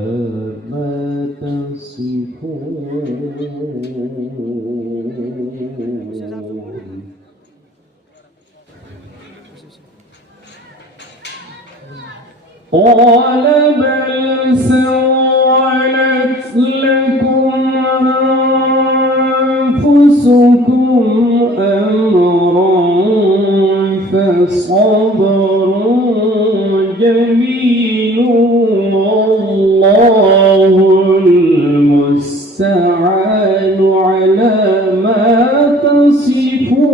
ما تصفون قال بل سولت لكم أنفسكم أمرا فصبر جميل والله المستعان على ما تصفون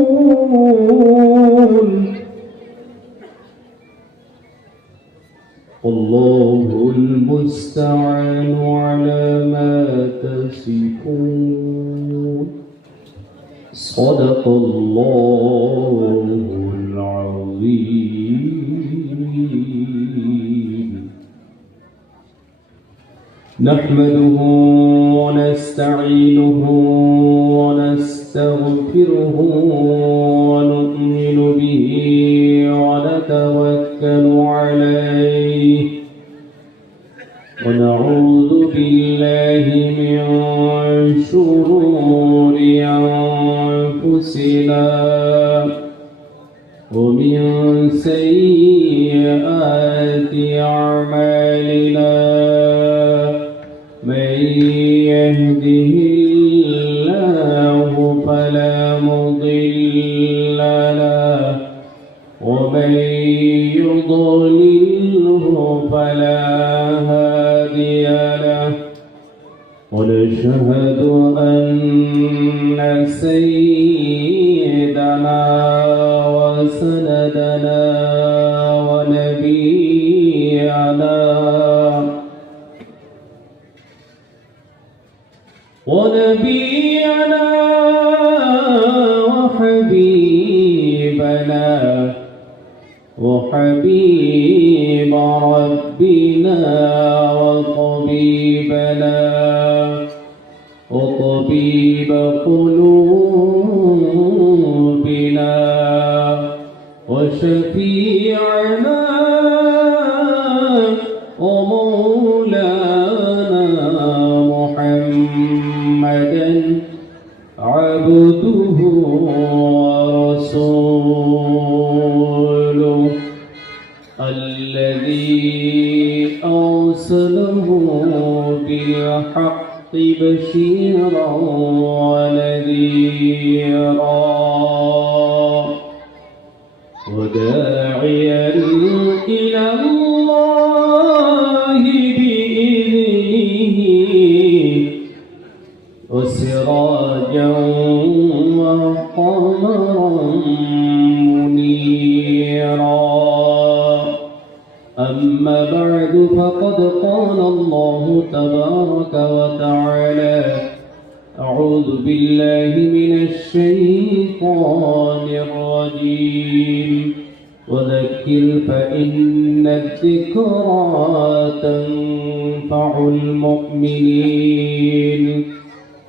الله المستعان على ما تصفون صدق الله العظيم نحمده ونستعينه ونستغفره ونؤمن به ونتوكل عليه ونعوذ بالله من شرور أنفسنا ومن سيئات أعمالنا من يهده الله فلا مضل له ومن يضلله فلا هادي له ونشهد أن سيدنا وسندنا ونبينا وحبيب ربنا وطبيب قلوبنا وشفيعنا ومولانا محمدا عبده ورسوله الذي أرسله بالحق بشيرا ونذيرا وداعيا إلى الله بإذنه وسراجا وقمرا منيرا أما بعد فقد قال الله تبارك وتعالى أعوذ بالله من الشيطان الرجيم وذكر فإن الذكرى تنفع المؤمنين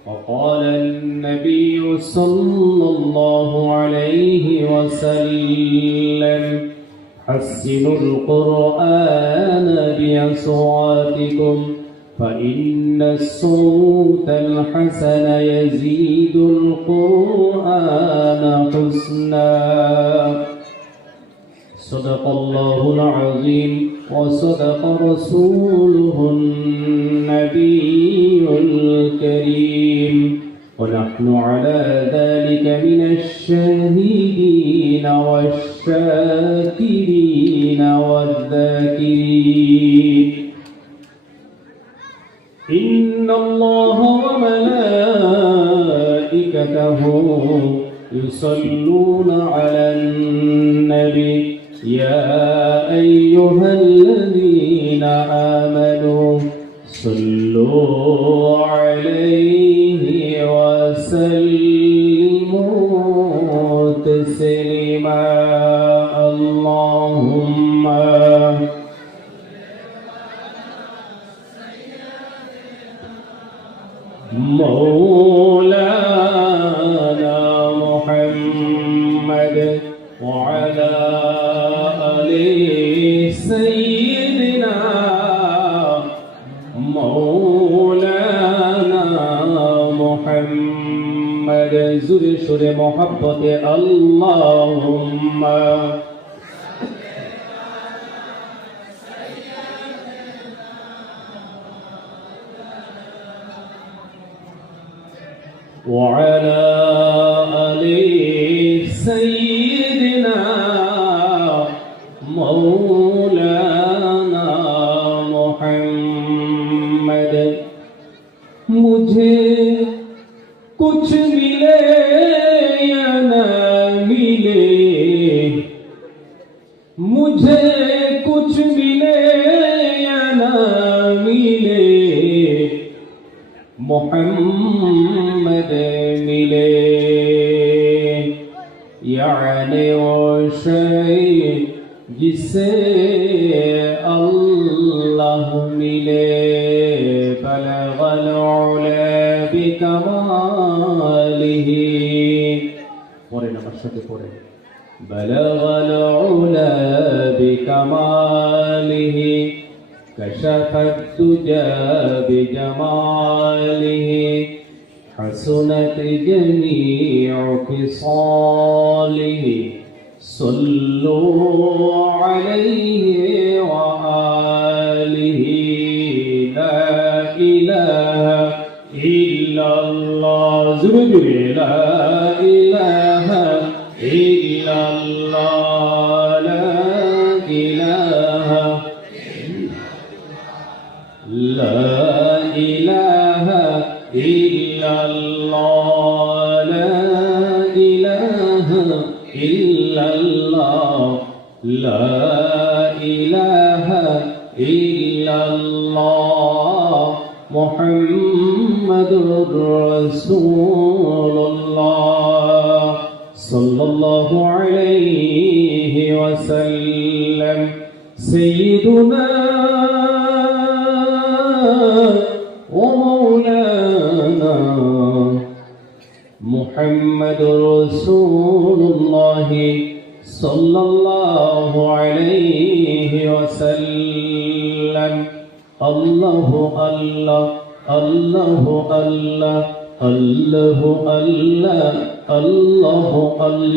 وقال النبي صلى الله عليه وسلم حسنوا القرآن بأصواتكم فإن الصوت الحسن يزيد القرآن حسنا صدق الله العظيم وصدق رسوله النبي الكريم ونحن على ذلك من الشاهدين والشاكرين والذاكرين إن الله وملائكته يصلون على النبي يا أيها الذين آمنوا صلوا عليه وسلموا تسليما اللهم مولانا محمد وعلى آل سيدنا مولانا محمد زور شر محبت اللهم وعلى آل سيدنا مولانا محمد मुझे कुछ मिले या न मिले मुझे कुछ मिले या न मिले मोहम्मद मिले यानी वो शय जिसे अल्लाह मिले बलगल उला बिकमालिही পড়ে আমার সাথে পড়ে बलगल उला बिकमालिही كشف الدجى بجماله حسنت جميع خصاله صلوا عليه وآله لا إله إلا الله زرجوا لا إله إلا الله لا إله لا إله إلا الله لا إله إلا الله لا إله إلا الله محمد رسول الله صلى الله عليه وسلم سيدنا ومولانا محمد رسول الله صلى الله عليه وسلم الله الله الله الله الله الله الله الله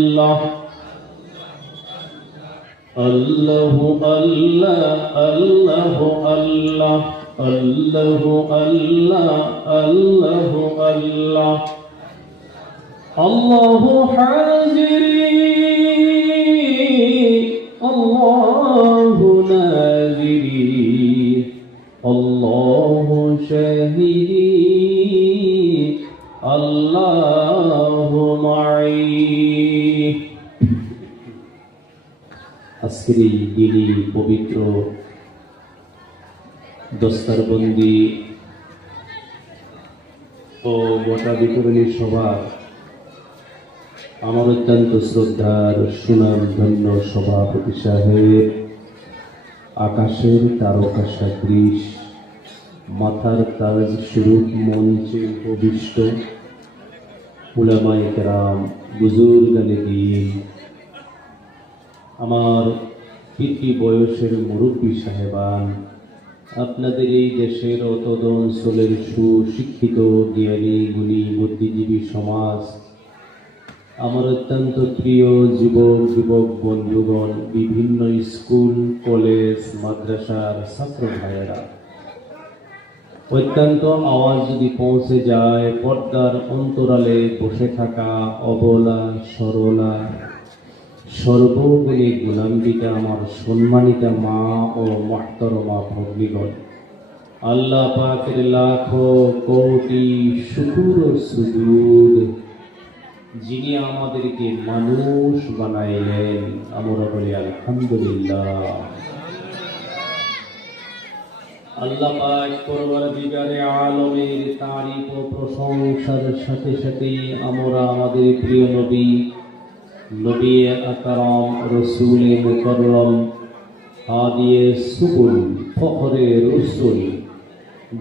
الله الله الله الله الله الله الله الله الله حاضري الله ناظري الله شاهدي الله معي আজকের এই দিনই পবিত্র দস্তারবন্দি ও গোটা বিতরণী সভা আমার অত্যন্ত শ্রদ্ধার সুনাম ধন্য সভাপতি সাহেব, আকাশের তারকা সদৃশ মাথার তাজ স্বরূপ মঞ্চে উপবিষ্ট উলামায়ে কেরাম, বুজুর্গানে দ্বীন, আমার পিতৃ বয়সের মুরব্বী সাহেবান, আপনাদের এই দেশের অতদ অঞ্চলের সুশিক্ষিত জ্ঞানী গুণী বুদ্ধিজীবী সমাজ, আমার অত্যন্ত প্রিয় যুবক যুবক বন্ধুগণ, বিভিন্ন স্কুল কলেজ মাদ্রাসার ছাত্র ভাইয়েরা, অত্যন্ত আওয়াজ যদি পৌঁছে যায় পর্দার অন্তরালে বসে থাকা অবলা সরলা সর্বগুণী গুণান্বিতা আমার সম্মানিতা মা ও মুহতারমা ভগ্নীগণ, আল্লাহ পাকের লাখো কোটি শুকর ও সুজুদ, যিনি আমাদেরকে মানুষ বানাইলেন, আমরা বলি আলহামদুলিল্লাহ। আল্লাহ পাক পরওয়ারদিগারে আলমের তারিফ ও প্রশংসার সাথে সাথে আমরা আমাদের প্রিয় নবী নবী আকরাম রসুল মুকররম হাদিয়ে সুবুল ফখরে রসুল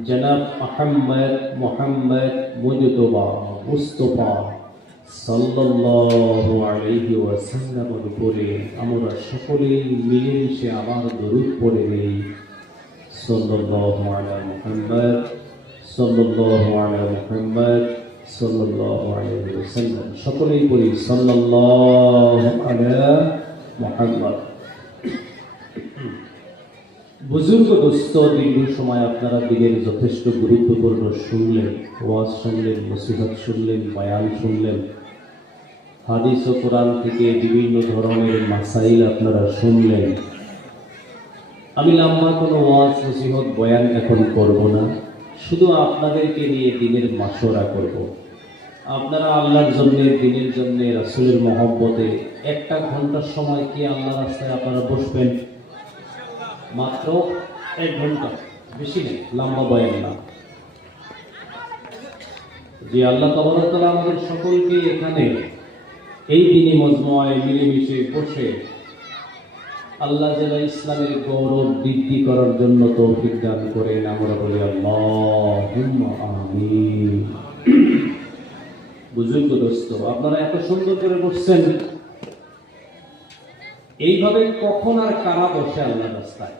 জনাব মুহাম্মদ মুজতবা মুস্তাফা সাল্লাল্লাহু আলাইহি ওয়াসাল্লামের উপরে আমরা সকলেই মিলেমিশে আবার দরুদ পড়ে নেই। সাল্লাল্লাহু আলা মুহাম্মদ সাল্লাল্লাহু আলা মুহাম্মদ সাল্লাল্লাহু আলাইহি ওয়াসাল্লাম। সকলেই পড়ি সাল্লাল্লাহু আলা মুহাম্মদ। বুজুর্গ দোস্ত, দীর্ঘ সময় আপনারা দিনের যথেষ্ট গুরুত্বপূর্ণ শুনলেন, ওয়াজ শুনলেন, নসিহত শুনলেন, বয়ান শুনলেন, হাদিস ও কোরআন থেকে বিভিন্ন ধরনের মাসাইল আপনারা শুনলেন। আমি লম্বা কোনো ওয়াজ নসিহত বয়ান এখন করব না, শুধু আপনাদেরকে নিয়ে দিনের মাশওয়ারা করব। আপনারা আল্লাহর জন্য, দিনের জন্য, রাসূলের মহব্বতে 1 ঘন্টার সময় কি আল্লাহর রাস্তায় আপনারা বসবেন? মাত্র 1 ঘন্টা, বেশি নেই, লম্বা বয়ান না। যে আল্লাহ তাবারক ওয়া তাআলা আমাদের সকলকে এখানে এই দিনই মজমুআয় মিলেমিশে বসে আল্লাহ যারা ইসলামের গৌরব বৃদ্ধি করার জন্য তৌফিক দান করেন, আমরা বলি আল্লাহুম্মা আমিন। বুজুর্গ দোস্ত, আপনারা এত সুন্দর করে বসছেন, এইভাবে কখন আর কারা বসে আল্লাহর রাস্তায়?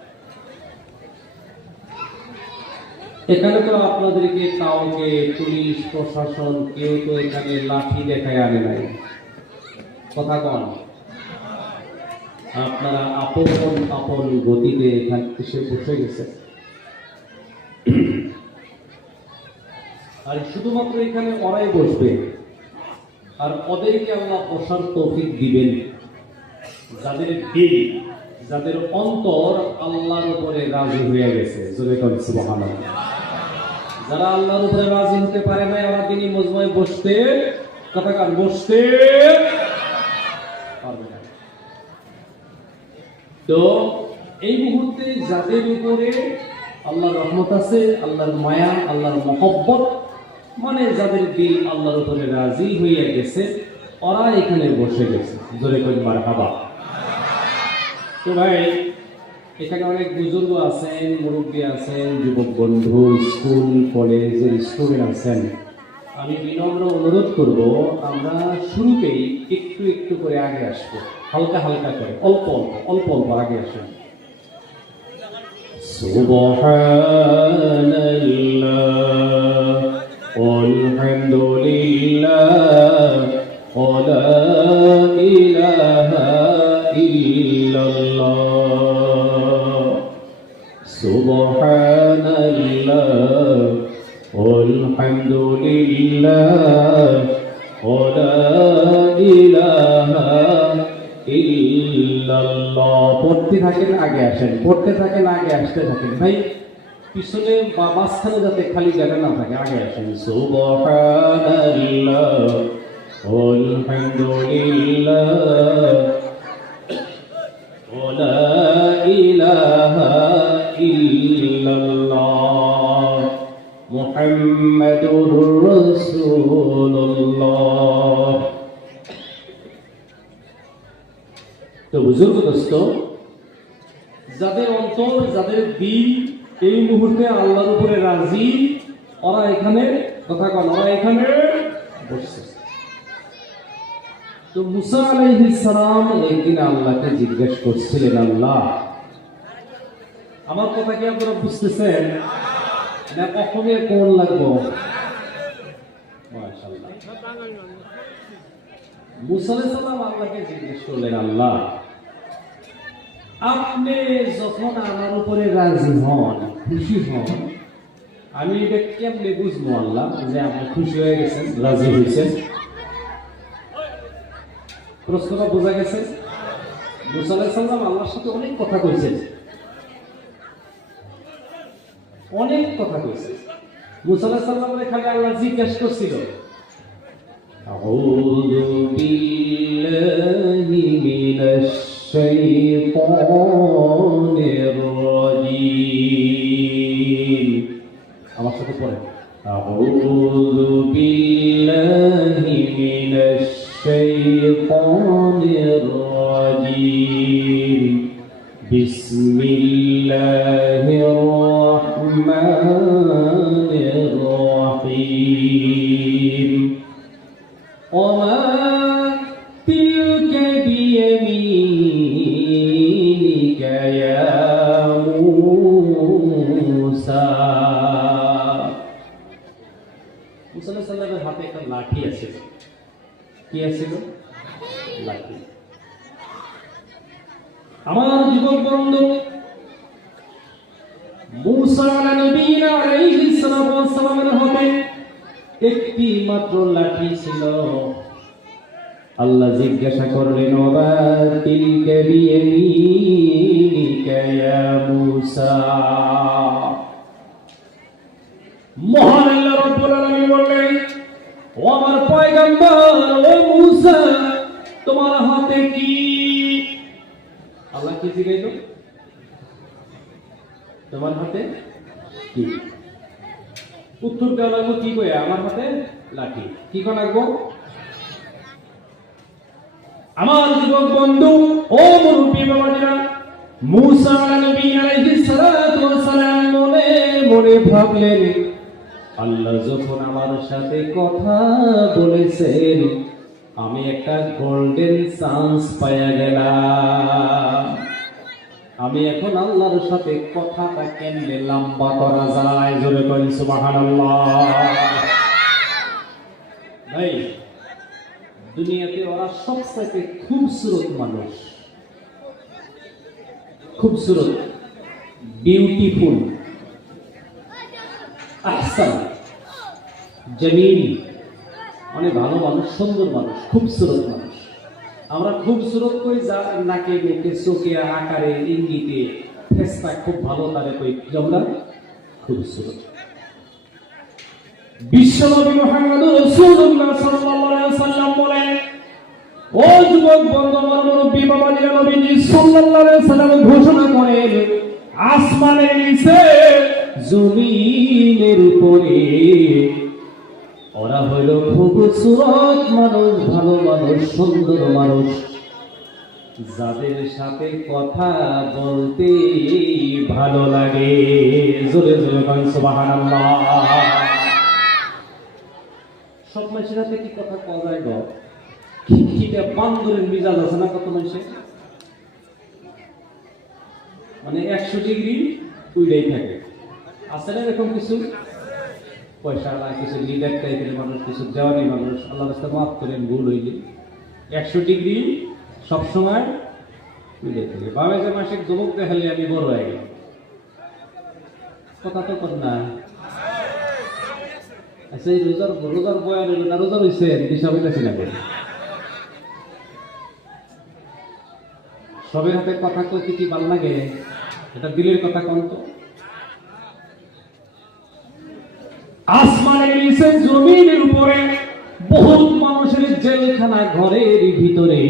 এখানে তো আপনাদেরকে কাউকে পুলিশ প্রশাসন কেউ তো এখানে লাঠি দেখায় আনে নাই, কথা কন। আপনারা আপন আপন গতিতে এখানে এসে বসে গেছেন, আর শুধুমাত্র এখানে ওরাই বসবে, আর ওদেরকে আল্লাহ বসার তৌফিক দিবেন যাদের দিল, যাদের অন্তর আল্লাহর উপরে রাজি হয়ে গেছে। জোরে বলেন সুবহানাল্লাহ। যারা আল্লাহর উপরে রাজি হতে পারে না, ওরা দিনই মজমায় বসতে বসতে পারবে না। তো এই মুহূর্তে যাদের উপরে আল্লাহর রহমত আছে, আল্লাহর মায়া, আল্লাহর মহব্বত, মানে যাদের দিল আল্লাহর উপরে রাজি হয়ে গেছে, ওরা এখানে বসে গেছে। জোরে কই মারহাবা। তো ভাই, এখানে অনেক বুজুর্গ আছেন, মুরব্বী আছেন, যুবক বন্ধু, স্কুল কলেজের স্টুডেন্ট আছেন। আমি বিনম্র অনুরোধ করব, আমরা শুরুতেই একটু একটু করে আগে আসবো, হালকা হালকা করে, অল্প অল্প অল্প অল্প আগে আসেন। সুবহানাল্লাহ আলহামদুলিল্লাহ ওয়া লা ইলাহা ইল্লাল্লাহ। সুবহানাল্লাহ আলহামদুলিল্লাহ ওয়া লা ইলাহা ইল্লাল্লাহ। পড়তে থাকেন, আগে আসেন, পড়তে থাকেন, আগে আসতে থাকেন। ভাই পিছনে বা মাঝখানে যাতে খালি জায়গা না থাকে, আগে আসেন। সুবহানাল্লাহ আলহামদুলিল্লাহ ওয়া লা ইলাহা ইল্লাল্লাহ মুহাম্মাদুর রাসূলুল্লাহ। তো বুজুর্গ দোস্ত, যাদের অন্তর, যাদের দিল এই মুহূর্তে আল্লাহর উপরে রাজি, ওরা এখানে কথা কন, ওরা এখানে বসছে। তো মুসা আলাইহিস সালাম একদিন আল্লাহকে জিজ্ঞেস করছিলেন, আল্লাহ, আমার কথা কি আপনারা বুঝতেছেন না? কখনো কোন লাগবো? মাশাআল্লাহ। মুসা আলাইহিস সালাম আল্লাহকে জিজ্ঞেস করলেন, আল্লাহ, আপনি যখন আমার উপরে রাজি হন, খুশি হন, আমি এটা কেমনে বুঝবো আল্লাহ যে আপনি খুশি হয়ে গেছেন, রাজি হয়েছেন? প্রশ্নটা বোঝা গেছে? মুসা আলাইহিস সালাম আল্লাহর সাথে অনেক কথা কইছেন, অনেক কথা কইছেন। মুসা আলাইহিস সালামের খালি আল্লাহ জিজ্ঞেস করছিল, আউযু বিল্লাহি মিনাশ শাইতানির রাজীম। আমার সাথে পড়েন, আউযু বিল্লাহি মিনাশ শাইতানির রাজীম। বিসমিল্লাহির রাহমানির রাহিম। ওমা তিলকা বিয়ামিনিকা ইয়া মুসা আলাইহিস সালামের হাতে একটা লাঠি আছে। কি আছে? লাঠি। আমার যুবক বন্ধু, মুসা আলাইহিস সালামের হাতে একটি মাত্র লাঠি ছিল। আল্লাহ জিজ্ঞাসা করলেন, ওয়া তিলকা বিয়ামিনিকা ইয়া মুসা। মহান আল্লাহ রাব্বুল আলামিন বললেন, ও আমার পয়গম্বর, ও মুসা, তোমার হাতে কি? আল্লাহ কি জিজ্ঞাসা? তোমার হাতে কি? উত্তর দেওয়া লাগবো কি কয়ে? আমার হাতে লাঠি। কি করে লাগবো? আমার যুবক বন্ধু, ও মুরব্বী বাবাজিরা, মুসা আলাইহিস সালাম মনে মনে ভাবলেন, আল্লাহ যখন আমার সাথে কথা বলেছেন, আমি একটা গোল্ডেন চান্স পাইয়া গেলাম। আমি এখন আল্লাহর সাথে কথাটা কেমনে লম্বা করা যায়? জোরে করেন সুবহানাল্লাহ। ভাই, দুনিয়াতে ওরা সবচাইতে খুবসুরত মানুষ, খুবসুরত, বিউটিফুল, আহসান, জমিল, অনেক ভালো মানুষ, সুন্দর মানুষ, খুবসুরত মানুষ। আমরা খুবসুরত কই যা নাকে মুখে চোখে আকারে ইঙ্গিতে ফেসটা খুব ভালো, তারে কই আমরা খুবসুরত। বিশ্বনবী মুহাম্মদুর রাসূলুল্লাহ সাল্লাল্লাহু আলাইহি ওয়াসাল্লাম বলেন, ও যুবক বন্ধু, আমার মুরব্বী বাবাজিরা, নবীজি সাল্লাল্লাহু আলাইহি ওয়াসাল্লাম ঘোষণা করেন, আসমানের নিচে জমিনের উপরে ওরা হইল খুবসুরত মানুষ, ভালো মানুষ, সুন্দর মানুষ, যাদের সাথে কথা বলতে ভালো লাগে। জোরে জোরে বলেন সুবহানাল্লাহ। সব মানুষের সাথে কি কথা কওয়া যায় গো? খিটখিটে বান্দরের মিজাজ আছে না কত মানুষের, মানে 100 ডিগ্রি উইড়াই থাকে। আছে না এরকম কিছু? পয়সা না, কিছু লিডার টাইপের মানুষ, কিছু দেওয়ানি মানুষ, আল্লাহ রাস্তা মাফ করেন ভুল হইলে 100 ডিগ্রি সবসময় উইড়াই থাকে। বাবা যে মাসে যুবক দেখালে আমি বড় হয়ে গেলাম, কথা তো কর না। আচ্ছা, এই রোজার বয়ান হইল না, রোজা হইছে দিশা হইতেছি না করে সবের হাতে কথা কইতে কি ভালো লাগে? এটা দিলের কথা কোন তো? আসমানের নিচে জমিনের উপরে বহুত মানুষের জেলখানা ঘরের ভিতরে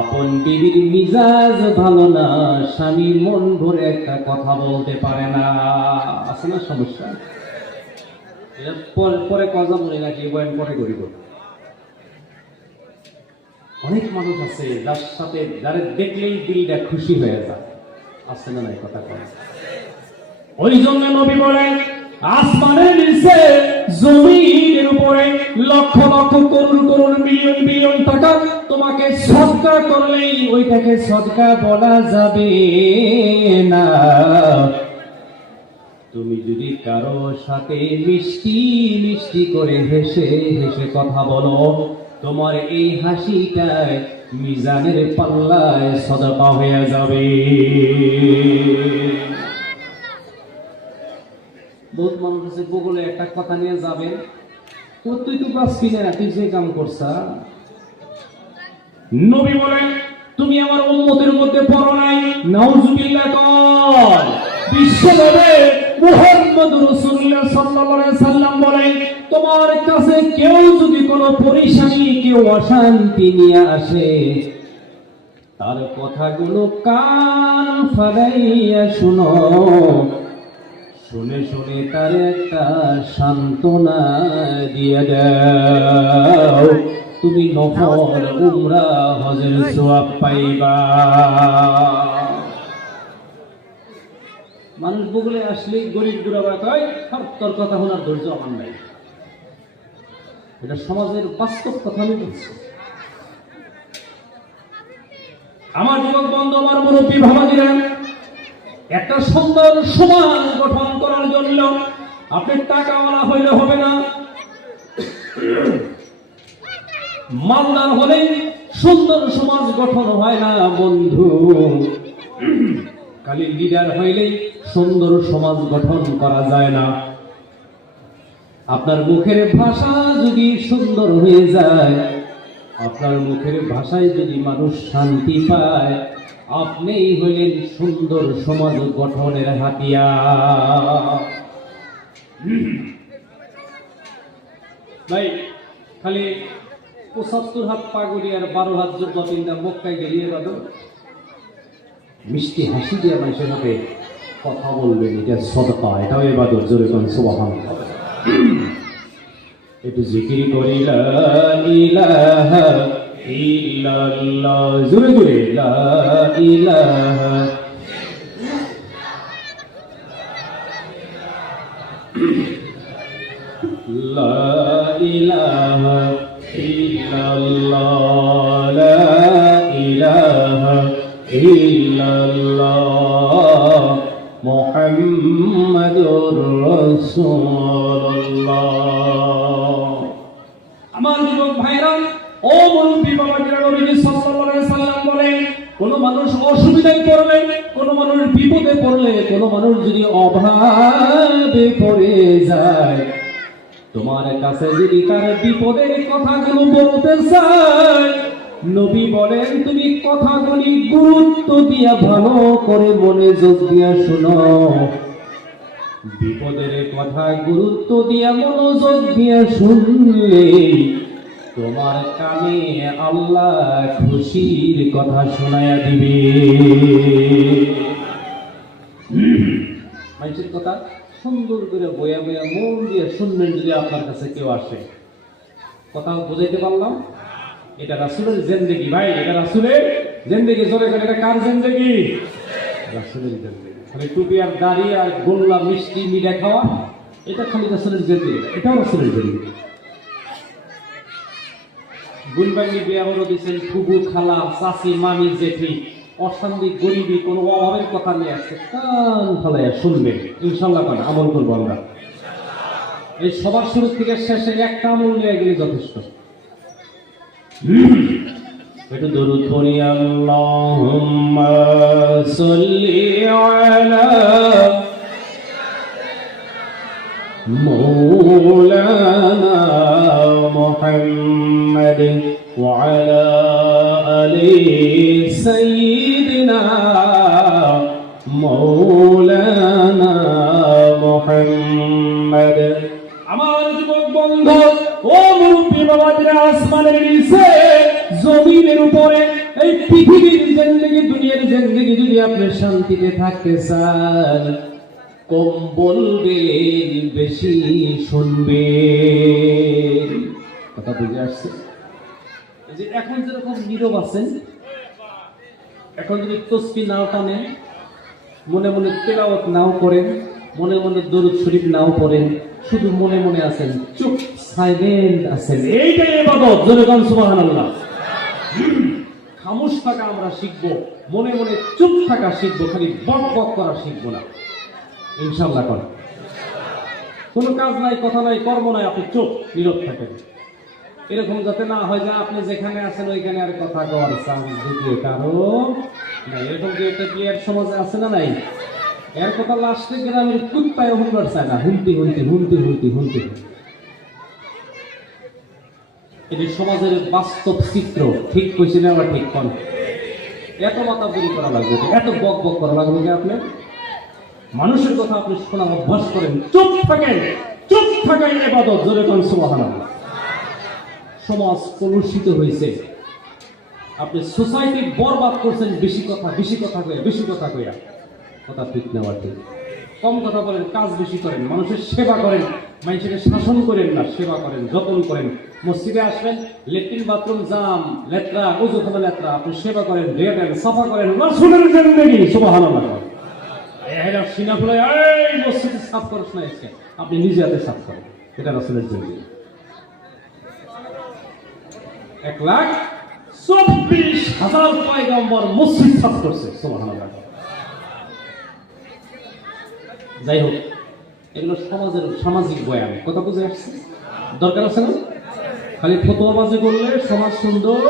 আপন বিবির মিজাজ ভালো না, স্বামী মন ভরে একটা কথা বলতে পারে না। আছে না সমস্যা? পরে কথা বলি নাকি বয়ান পরে করিব। অনেক মানুষ আছে যার সাথে যারা দেখলেই দিলটা খুশি হয়ে যায়। আছে না নাই কথা কয়? ওই জন্য নবী বলেন, আসমানের নিচে জমিনের উপরে লক্ষ লক্ষ করুণ করুণ মিলিয়ন মিলিয়ন টাকা তোমাকে সদকা করলেই ওইটাকে সদকা বলা যাবে না। তুমি যদি কারো সাথে মিষ্টি মিষ্টি করে হেসে হেসে কথা বলো, তোমার এই হাসিটায় মিজানের পাল্লায় সদকা হয়ে যাবে। বহুত মানুষ আছে বগলে একটা কথা নিয়ে যাবেন, তুই তো বাঁচবি না, তুই যে কাম করছা। নবী বলেন, তুমি আমার উম্মতের মধ্যে পড়ো নাই? নাউজুবিল্লাহ কর। বিশ্বনবী মুহাম্মদুর রাসূলুল্লাহ সাল্লাল্লাহু আলাইহি সাল্লাম বলেন, তোমার কাছে কেউ যদি কোনো পরিশানি, কেউ অশান্তি নিয়ে আসে, তার কথাগুলো কান ফালাইয়া শুনো, শুনে শুনে তার একটা সান্ত্বনা দিয়ে দাও, তুমি নফল উমরা হজের সওয়াব পাইবা। মানুষ বগলে আসলে গরিব গুড়াবা কয়, তোর কথা শোনার ধৈর্য আমার নাই। এটা সমাজের বাস্তব কথা আমি বলছি। আমার যুবক বন্ধু, আমার মুরব্বী বাবাজিরা, একটা সুন্দর সমাজ গঠন করার জন্য আপনি টাকাওয়ালা হইলে হবে না, মালদার হলে সুন্দর সমাজ গঠন হয় না বন্ধু। খালি লিডার হইলেই সুন্দর সমাজ গঠন করা যায় না। আপনার মুখের ভাষা যদি সুন্দর হয়ে যায়, আপনার মুখের ভাষায় যদি মানুষ শান্তি পায়, আপনিই হইলেন সুন্দর সমাজ গঠনের হাতিয়ার। ভাই খালি ৭৫ হাত পাগড়ি আর ১২ হাত জুব্বা পিন্দা মক্কায় গেলিয়ে বাদ মিষ্টি হাসি দিয়ে মানুষের সাথে কথা বলবেন, এটা সদকা, এটাও ইবাদত। জোরে কোন সুবহানাল্লাহ। একটু জিকির করি লা ইলাহা ইল্লাল্লাহ, জোরে জোরে লা ইলাহা লা ইলাহা ইল্লাল্লাহ, লা ইলাহা ইল্লাল্লাহ মুহাম্মাদুর রাসূলুল্লাহ। আমার যুবক ভাইরা, ও মুরব্বি বাবাজিরা, নবী সাল্লাল্লাহু আলাইহি সাল্লাম বলেন, কোন মানুষ অসুবিধায় পড়লে, কোন মানুষ বিপদে পড়লে, কোন মানুষ যদি অভাবে পড়ে যায়, তোমার কাছে যদি তার বিপদের কথাগুলো বলতে চায়, নবী বলেন তুমি কথাগুলি গুরুত্ব দিয়া ভালো করে মনোযোগ দিয়া শোনো। বিপদের কথা গুরুত্ব দিয়া মনোযোগ দিয়া শুনলে তোমার কানে আল্লাহ খুশির কথা শোনায়া দিবে। মানুষের কথা সুন্দর করে বয়া বয়া মন দিয়ে শুনবেন। যদি আপনার কাছে কেউ আসে, কথা বুঝাইতে পারলাম? এটা রাসূলের জিন্দেগি ভাই, এটা রাসূলের জিন্দেগি। জোরে করে, এটা কার জিন্দেগি? রাসূলের জিন্দেগি। খালি টুপি আর দাড়ি আর গোল্লা মিষ্টি মিঠা খাওয়া, এটা খালি রাসূলের জিন্দেগি, এটাও রাসূলের জিন্দেগি। গুলবাইনি বিয়া হলো দিচ্ছেন, ফুবু খালা চাচি মামি জেঠি, অশান্তি গরিবী কোনো অভাবের কথা নিয়ে আসছে, কান ফলাইয়া শুনবেন। ইনশাল্লাহ কান আমল করবো আমরা। এই সবার শুরু থেকে শেষে একটা আমল নিয়ে গেলে যথেষ্ট। একটু দরুদ পড়ি। আল্লাহুম্মা সাল্লি আলা মাওলানা মুহাম্মাদ ওয়া আলা আলি সাইয়্যিদিনা মাওলানা মুহাম্মাদ। আমার যুবক বন্ধু, ও মুরব্বি বাবাজিরা, আসমানের নিচে জমিনের উপরে এই পৃথিবীর জিন্দেগি, দুনিয়ার জিন্দেগি যদি আপনি শান্তিতে থাকতে চান, কম বলবেন, বেশি শুনবেন। কথা বুঝে আসছে? যে এখন যেরকম নীরব আছেন, এখন যদি তসবিহ নাও টানেন, মনে মনে তেলাওয়াত নাও করেন, মনে মনে দরুদ শরীফ নাও পড়েন, শুধু মনে মনে আছেন, চুপ সাইলেন্ট আছেন, এইটাই ইবাদত। জোরে কোন সুবহানাল্লাহ। খামোশ থাকা আমরা শিখবো, মনে মনে চুপ থাকা শিখবো, খালি বক বক করা শিখবো না। ইনশাআল্লাহ করেন। কোনো কাজ নাই, কথা নাই, কর্ম নাই, আপনি চুপ নীরব থাকেন। এরকম যাতে না হয় যে আপনি যেখানে আছেন ওইখানে আর কথা কওয়ার চান্স দ্বিতীয় কারণ না। এরকম যে একটা বিয়ের সমাজে আছে না নাই, এর কথা লাস্টে গ্রামের কুত্তায় হুনবার চায় না, হুনতি হুনতি হুনতি হুনতি হুনতি। এটি সমাজের বাস্তব চিত্র। ঠিক কইছি না? আবার ঠিক কোন? এত মাতাবুরি করা লাগবে, এত বক বক করা লাগবে যে আপনি মানুষের কথা আপনি শোনা অভ্যাস করেন, চুপ থাকেন। চুপ থাকাই ইবাদত। জোরে কোন সুবহানাল্লাহ। সমাজ কলুষিত হয়েছে, আপনি সোসাইটি বরবাদ করছেন বেশি কথা কইয়া, বেশি কথা কইয়া। কথা ঠিক না? ঠিক। কম কথা বলেন, কাজ বেশি করেন, মানুষের সেবা করেন, মানুষের শাসন করেন না, সেবা করেন, যত্ন করেন। মসজিদে আসবেন, লেট্রিন বাথরুম জাম, লেত্রা, ওযুখানা লেত্রা, আপনি সেবা করেন, ধুয়ে দেন, সাফা করেন। রাসূলের জিন্দেগি। সুবহানাল্লাহ। এরা সিনা ফুলাই, এই মসজিদে সাফ করছ না, এসে আপনি নিজে হাতে সাফ করেন, এটা রাসূলের জিন্দেগি। 1,24,000 পয়গম্বর মসজিদ সাফ করছে। সুবহানাল্লাহ। যাই হোক, এগুলো সামাজিক বয়ান। কথা বুঝে আসছে? দরকার আছে না? খালি ফতোয়াবাজি করলে সমাজ সুন্দর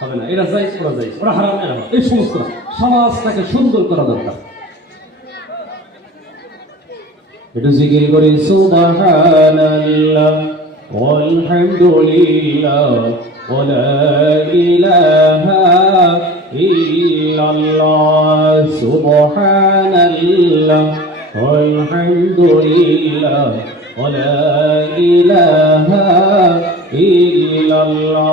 হবে না। এটা জায়েজ করা যায়, ওরা হারাম না, এই সমস্ত না। সমাজটাকে সুন্দর করা দরকার। একটু জিকির করি সুবহানাল্লাহ ওয়ালহামদুলিল্লাহ ওয়া লা ইলাহা ইল্লাল্লাহ সুবহানাল্লাহ ওয়ালহামদুলিল্লাহ ওয়া লা ইলাহা ইল্লাল্লাহ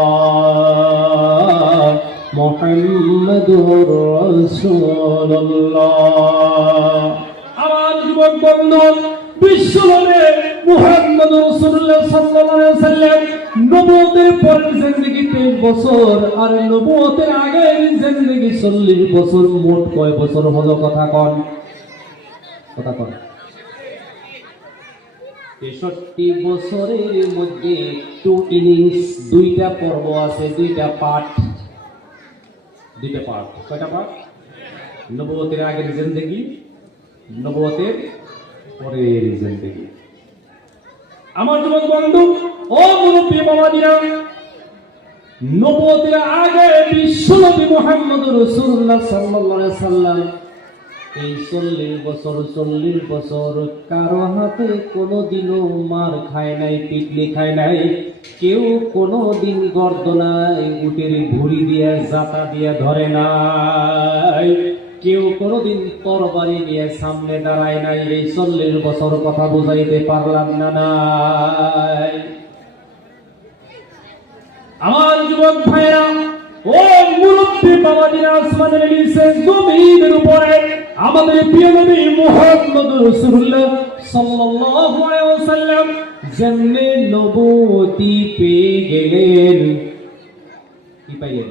মুহাম্মাদুর রাসূলুল্লাহ। আমার যুবক বন্ধু, বিশ্বনবী মুহাম্মদ রাসূলুল্লাহ সাল্লাল্লাহু আলাইহি ওয়াসাল্লাম নবুয়তের পরের জিন্দেগি 23 বছর আর নবুয়তের আগের জিন্দেগি 40 বছর। মোট কয় বছর হলো? কথা কন। 63 বছরের মধ্যে 2 ইনিংস, 2টা পর্ব আছে, 2টা পার্ট। কয়টা পার্ট? নবুয়তের আগের জিন্দেগি, নবুয়তের পরের জিন্দেগি। আমার যুবক বন্ধু ও মুরব্বী বাবাজিরা, নবুয়তের আগে বিশ্বনবী মুহাম্মদ রাসূলুল্লাহ সাল্লাল্লাহু আলাইহি ওয়াসাল্লাম এই 40 বছর কারো হাতে কোনোদিনও মার খায় নাই, পিটলি খায় নাই। কেউ কোনোদিন গর্দনায় উটের ভুঁড়ি দিয়ে জাতা দিয়ে ধরে নাই। কেউ কোনোদিন তরবারি নিয়ে সামনে দাঁড়ায় নাই। এই 40 বছর কথা বুঝাইতে পারলাম না। নাই আমার যুবক ভাইরা ও মুরব্বী বাবাজিরা, আসমানের নিচে জমিনের উপরে আমাদের প্রিয় নবী মুহাম্মদ রাসূলুল্লাহ সাল্লাল্লাহু আলাইহি ওয়াসাল্লাম যেমনি নবুয়তি পেয়ে গেলেন। কি পাইলেন?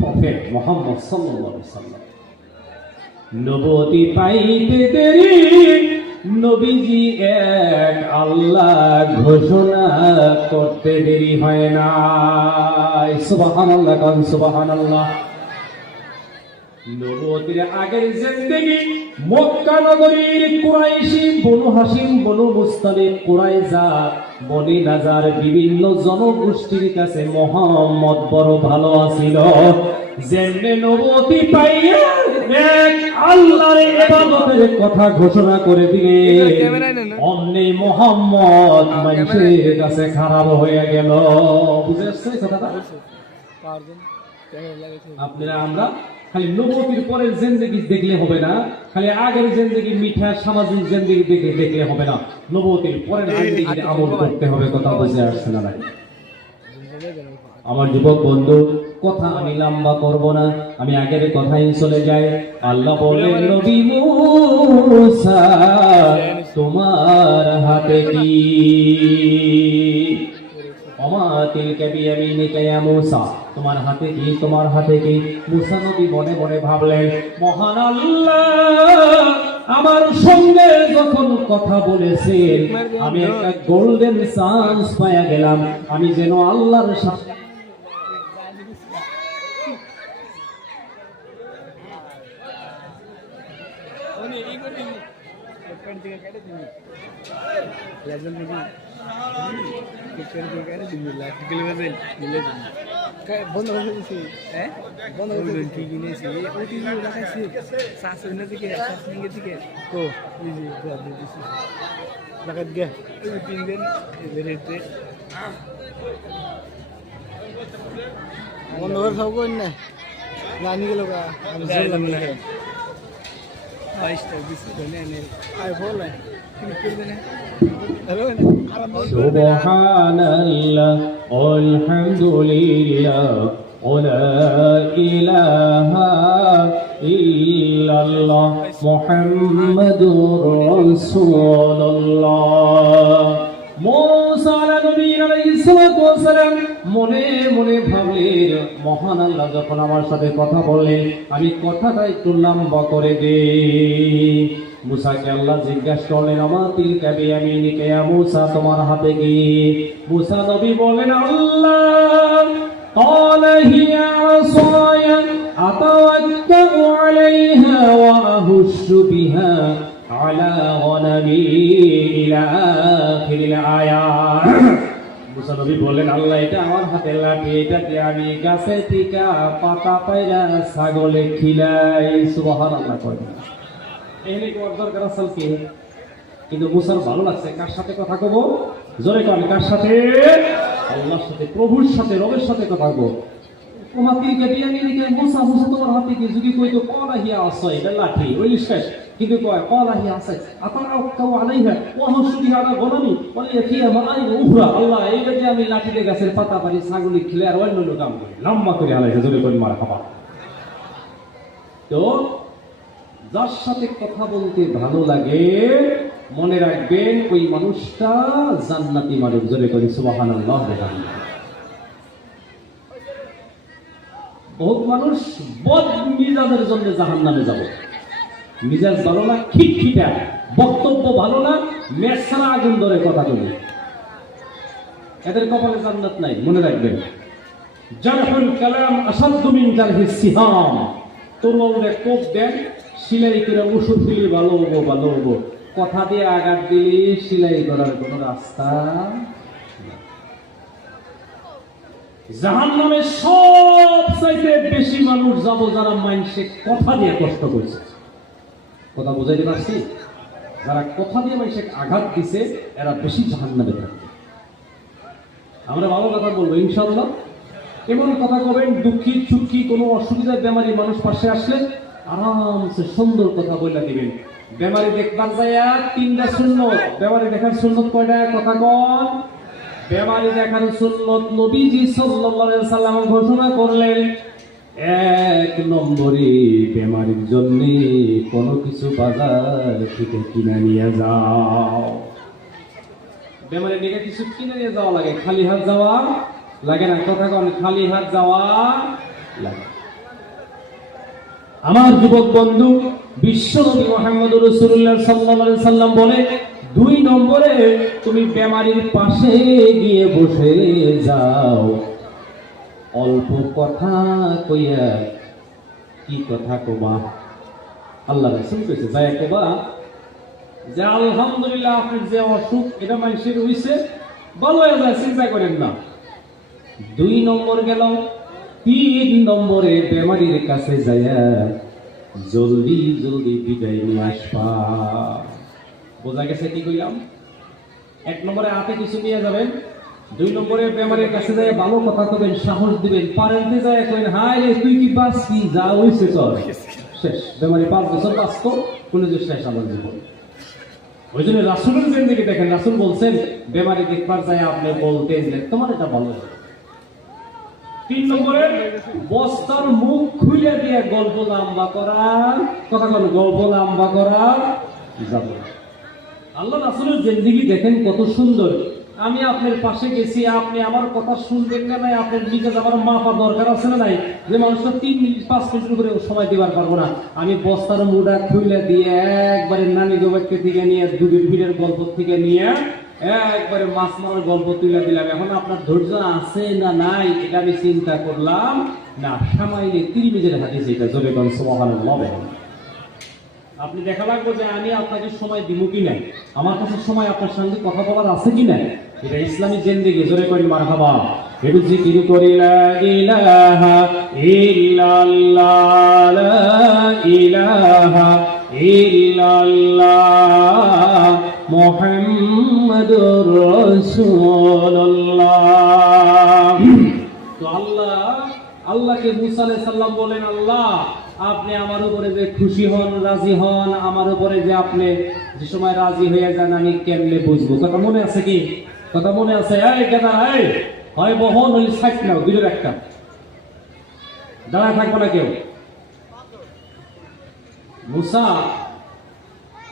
প্রফেট মুহাম্মদ সাল্লাল্লাহু আলাইহি ওয়াসাল্লাম। নবুয়তি পাইতে দেরি নবীজি এক আল্লাহ ঘোষণা করতে দেরি হয় না। সুবহানাল্লাহ, কান সুবহানাল্লাহ। নবুয়তের আগের জিন্দেগি মক্কা নগরীর কুরাইশি, বনু হাশিম, বনু মুস্তালিক, কুরাইজা, বনি নাজার বিভিন্ন জনগোষ্ঠীর কাছে মুহাম্মদ বড় ভালো আছিল। যেমনে নবুয়তি পাইয়া এক আল্লাহর ইবাদতের কথা ঘোষণা করে দিলে অমনি মুহাম্মদ মানুষের কাছে খারাপ হয়ে গেল। বুঝে আসছে কথাটা? আপনারা আমরা খালি নবুয়তির পরের জিন্দেগি দেখলে হবে না, খালি আগের জিন্দেগি মিঠা সামাজিক জিন্দেগি দেখলে হবে না। নবুয়তির পরের জিন্দেগিতে আমল করতে হবে। কথা বুঝে আসছে না? আমার যুবক বন্ধু, কথা আমি লম্বা করব না, আমি আগের কথাই চলে যাই। আল্লাহ বলেন, নবী মূসা তোমার হাতে কি? ওমা তিলকা বিয়ামিনিকা ইয়া মূসা, তোমার হাতে কি? তোমার হাতে কি? মূসা নবী মনে মনে ভাবলেন, মহান আল্লাহ আমার সঙ্গে যখন কথা বলেছেন আমি একটা গোল্ডেন চান্স পাইয়া গেলাম। আমি যেন আল্লাহর সাথে বন্ধ করে দিয়েছি, হ্যাঁ বন্ধ করে দিয়েছি, ঠিক নিয়েছি ওটি লাগাইছি শাশুড়ি দিকে শাশুড়ি দিকে তো ইজি দিয়েছি লাগাই গে 3 দিন এবারে বন্ধ করে সব কই না জানি গেল গা আমি শুনলাম না আইস্তা দিছি কোনে নে আই বলে কি করবে না সুবহানাল্লাহ আলহামদুলিল্লাহ ওয়া লা ইলাহা ইল্লাল্লাহ মুহাম্মাদুর রাসূলুল্লাহ। মূসা আলাইহিস সালাম মনে মনে ভাবলেন, মহান আল্লাহ যখন আমার সাথে কথা বললেন আমি কথাটা একটু লম্বা করে দেই। মূসাকে আল্লাহ জিজ্ঞাসা করলেন, আমা তিলকা বিয়ামিনিকা ইয়া মূসা, তোমার হাতে কি? মূসা নবী বলেন, আল্লাহ قال هي عصاي أتوكأ عليها وأهش بها على غنمي إلى آخر الآية মুসা নবী বললেন আল্লাহ এটা আমার হাতে লাঠি, এটা দিয়ে আমি গাছে থেকে পাতা পাইরা ছাগলে খিলাই। সুবহানাল্লাহ কয় এনে কোয়ার দরকার আসল কি? কিন্তু মুসার ভালো লাগছে, কার সাথে কথা কব? জোরে কন, কার সাথে? আল্লাহর সাথে, প্রভুর সাথে, রবের সাথে কথা কব। তোমাকে গিয়ে নিয়ে মুসা মুসা তোমার হাতে কি যদি কই তো কলা হিয়া আছে এটা লাঠি ওই শেষ, কিন্তু কয় কলা হিয়া আছে আতারাও কাউ আলাইহা ওয়া হুসুদি আলা গনামি ওয়া ফিয়া মাআই উখরা। আল্লাহ এইটা যে আমি লাঠিতে গাছের পাতা পারি ছাগলি খিলে আর অন্য কাম করি, লম্বা করে আলাইহা জোরে করে মারহাবা। তো যার সাথে কথা বলতে ভালো লাগে মনে রাখবেন ওই মানুষটা জান্নাতি মানুষ। জোরে করে সুবহানাল্লাহ। বহুত মানুষ বদ মিজাজের জন্য জাহান্নামে যাবে। মিজাজ ভালো না, খিটখিটা, বক্তব্য ভালো না, মেছারা আগুন ধরে কথা বলে, এদের কপালে জান্নাত নাই। মনে রাখবেন জারহুল কালাম আসাদ্দু মিন জারহিস সিহাম। তরুণরা কোপ দেন, সিলাই করে ওষুধ দিলে ভালো হবো ভালো হবো, কথা দিয়ে আঘাত দিলে সিলাই করার কোনো রাস্তা। জাহান্নামে সবচাইতে বেশি মানুষ যাব যারা মানুষে কথা দিয়ে কষ্ট করছে। কথা বুঝাইতে পারছি? যারা কথা দিয়ে মানুষে আঘাত দিছে এরা বেশি জাহান্নামে থাকবে। আমরা ভালো কথা বলবো ইনশাআল্লাহ। এমন কথা কবেন, দুঃখী সুখী কোনো অসুবিধার বেমারি মানুষ পাশে আসলে আরামসে সুন্দর কথা বলে দিবেন। বেমারি দেখবার যায় তিনটা সুন্নত। বেমারি দেখার সুন্নত কয়টা? কথা কন। বেমারি দেখার সুন্নত নবীজি সাল্লাল্লাহু আলাইহি সাল্লাম ঘোষণা করলেন, এক নম্বরে বেমারির জন্য কোনো কিছু বাজার থেকে কিনে নিয়ে যাও। বেমারি নিয়ে কিছু কিনে নিয়ে যাওয়া লাগে, খালি হাত যাওয়া লাগে না। কথা কন, খালি হাত যাওয়া লাগে। আমার যুবক বন্ধু বিশ্বনবী মুহাম্মদুর রাসূলুল্লাহ সাল্লাল্লাহু আলাইহি সাল্লাম বলে, দুই নম্বরে তুমি বেমারির পাশে গিয়ে বসে যাও, অল্প কথা কইয়া। কি কথা কবা? আল্লাহ রাসূল কইছে যায় কবা যে আলহামদুলিল্লাহ আপনার যে অসুখ এটা মানুষের হইছে, ভালো হয়ে যায়, চিন্তা করেন না। দুই নম্বর গেল। তিন নম্বরে বেমারির কাছে যাইয়া জলদি জলদি বিদায় নিয়ে আসবা। বোঝা গেছে কি কইলাম? এক নম্বরে হাতে কিছু নিয়ে যাবেন, দুই নম্বরে বেমারির কাছে যাই ভালো কথা কবেন, সাহস দিবেন, পারেনতে যায় কইন হায় রে তুই কি বাঁচবি, যা হইছে চল শেষ। বেমারি 5 বছর বাঁচতো, কোন যে শেষ আমার জীবন। ওই জন্য রাসূলের জিন্দেগি দেখেন, রাসূল বলছেন বেমারি দেখবার যায় আপনি বলতেন যে তোমার এটা ভালো। তিন নম্বরে বস্তার মুখ খুলে দিয়ে গল্প লম্বা করা। কথা বল, গল্প লম্বা করা যাবে। আল্লাহ রাসূলের জিন্দেগি দেখেন কত সুন্দর। আমি আপনার পাশে গেছি, আপনি আমার কথা শুনবেন না নাই? আপনার নিজে আমার মাপা দরকার আছে না নাই? যে মানুষটা 3 মিনিট 5 মিনিট করে সময় দিবার পারবো না, আমি বস্তার মুড়া খুলে দিয়ে একবারে নানি গোবাইকে থেকে নিয়ে দুধের ভিড়ের গল্প থেকে নিয়ে একবারে মাছ মারার গল্প তুলে দিলাম। এখন আপনার ধৈর্য আছে না নাই এটা আমি চিন্তা করলাম না। সামাইলে 30 মিনিটের হাদিস এটা। জোরে বলেন সুবহানাল্লাহ। আপনি দেখা লাগবে যে আমি আপনাকে সময় দিব কি নাই, আমার কাছে সময় আপনার সঙ্গে কথা বলার আছে কি নাই। এটা ইসলামী জিন্দেগি। জোরে করি মারহাবা। একটু জিকির করি লা ইলাহা ইল্লাল্লাহ, লা ইলাহা ইল্লাল্লাহ মুহাম্মাদুর রাসূলুল্লাহ। তো আল্লাহকে মুসা আলাইহিস সালাম বলেন, আল্লাহ আপনি আমার উপরে যে খুশি হন, রাজি হন, আমার উপরে যে আপনি যে সময় রাজি হয়ে যান আমি কেমনে বুঝবো? কথা মনে আছে কি? কথা মনে আছে? এই গাদা, এই হয় বহন হইলে সাইড নাও, দুটোর একটা, দাঁড়ায় থাকবো না কেউ। মুসা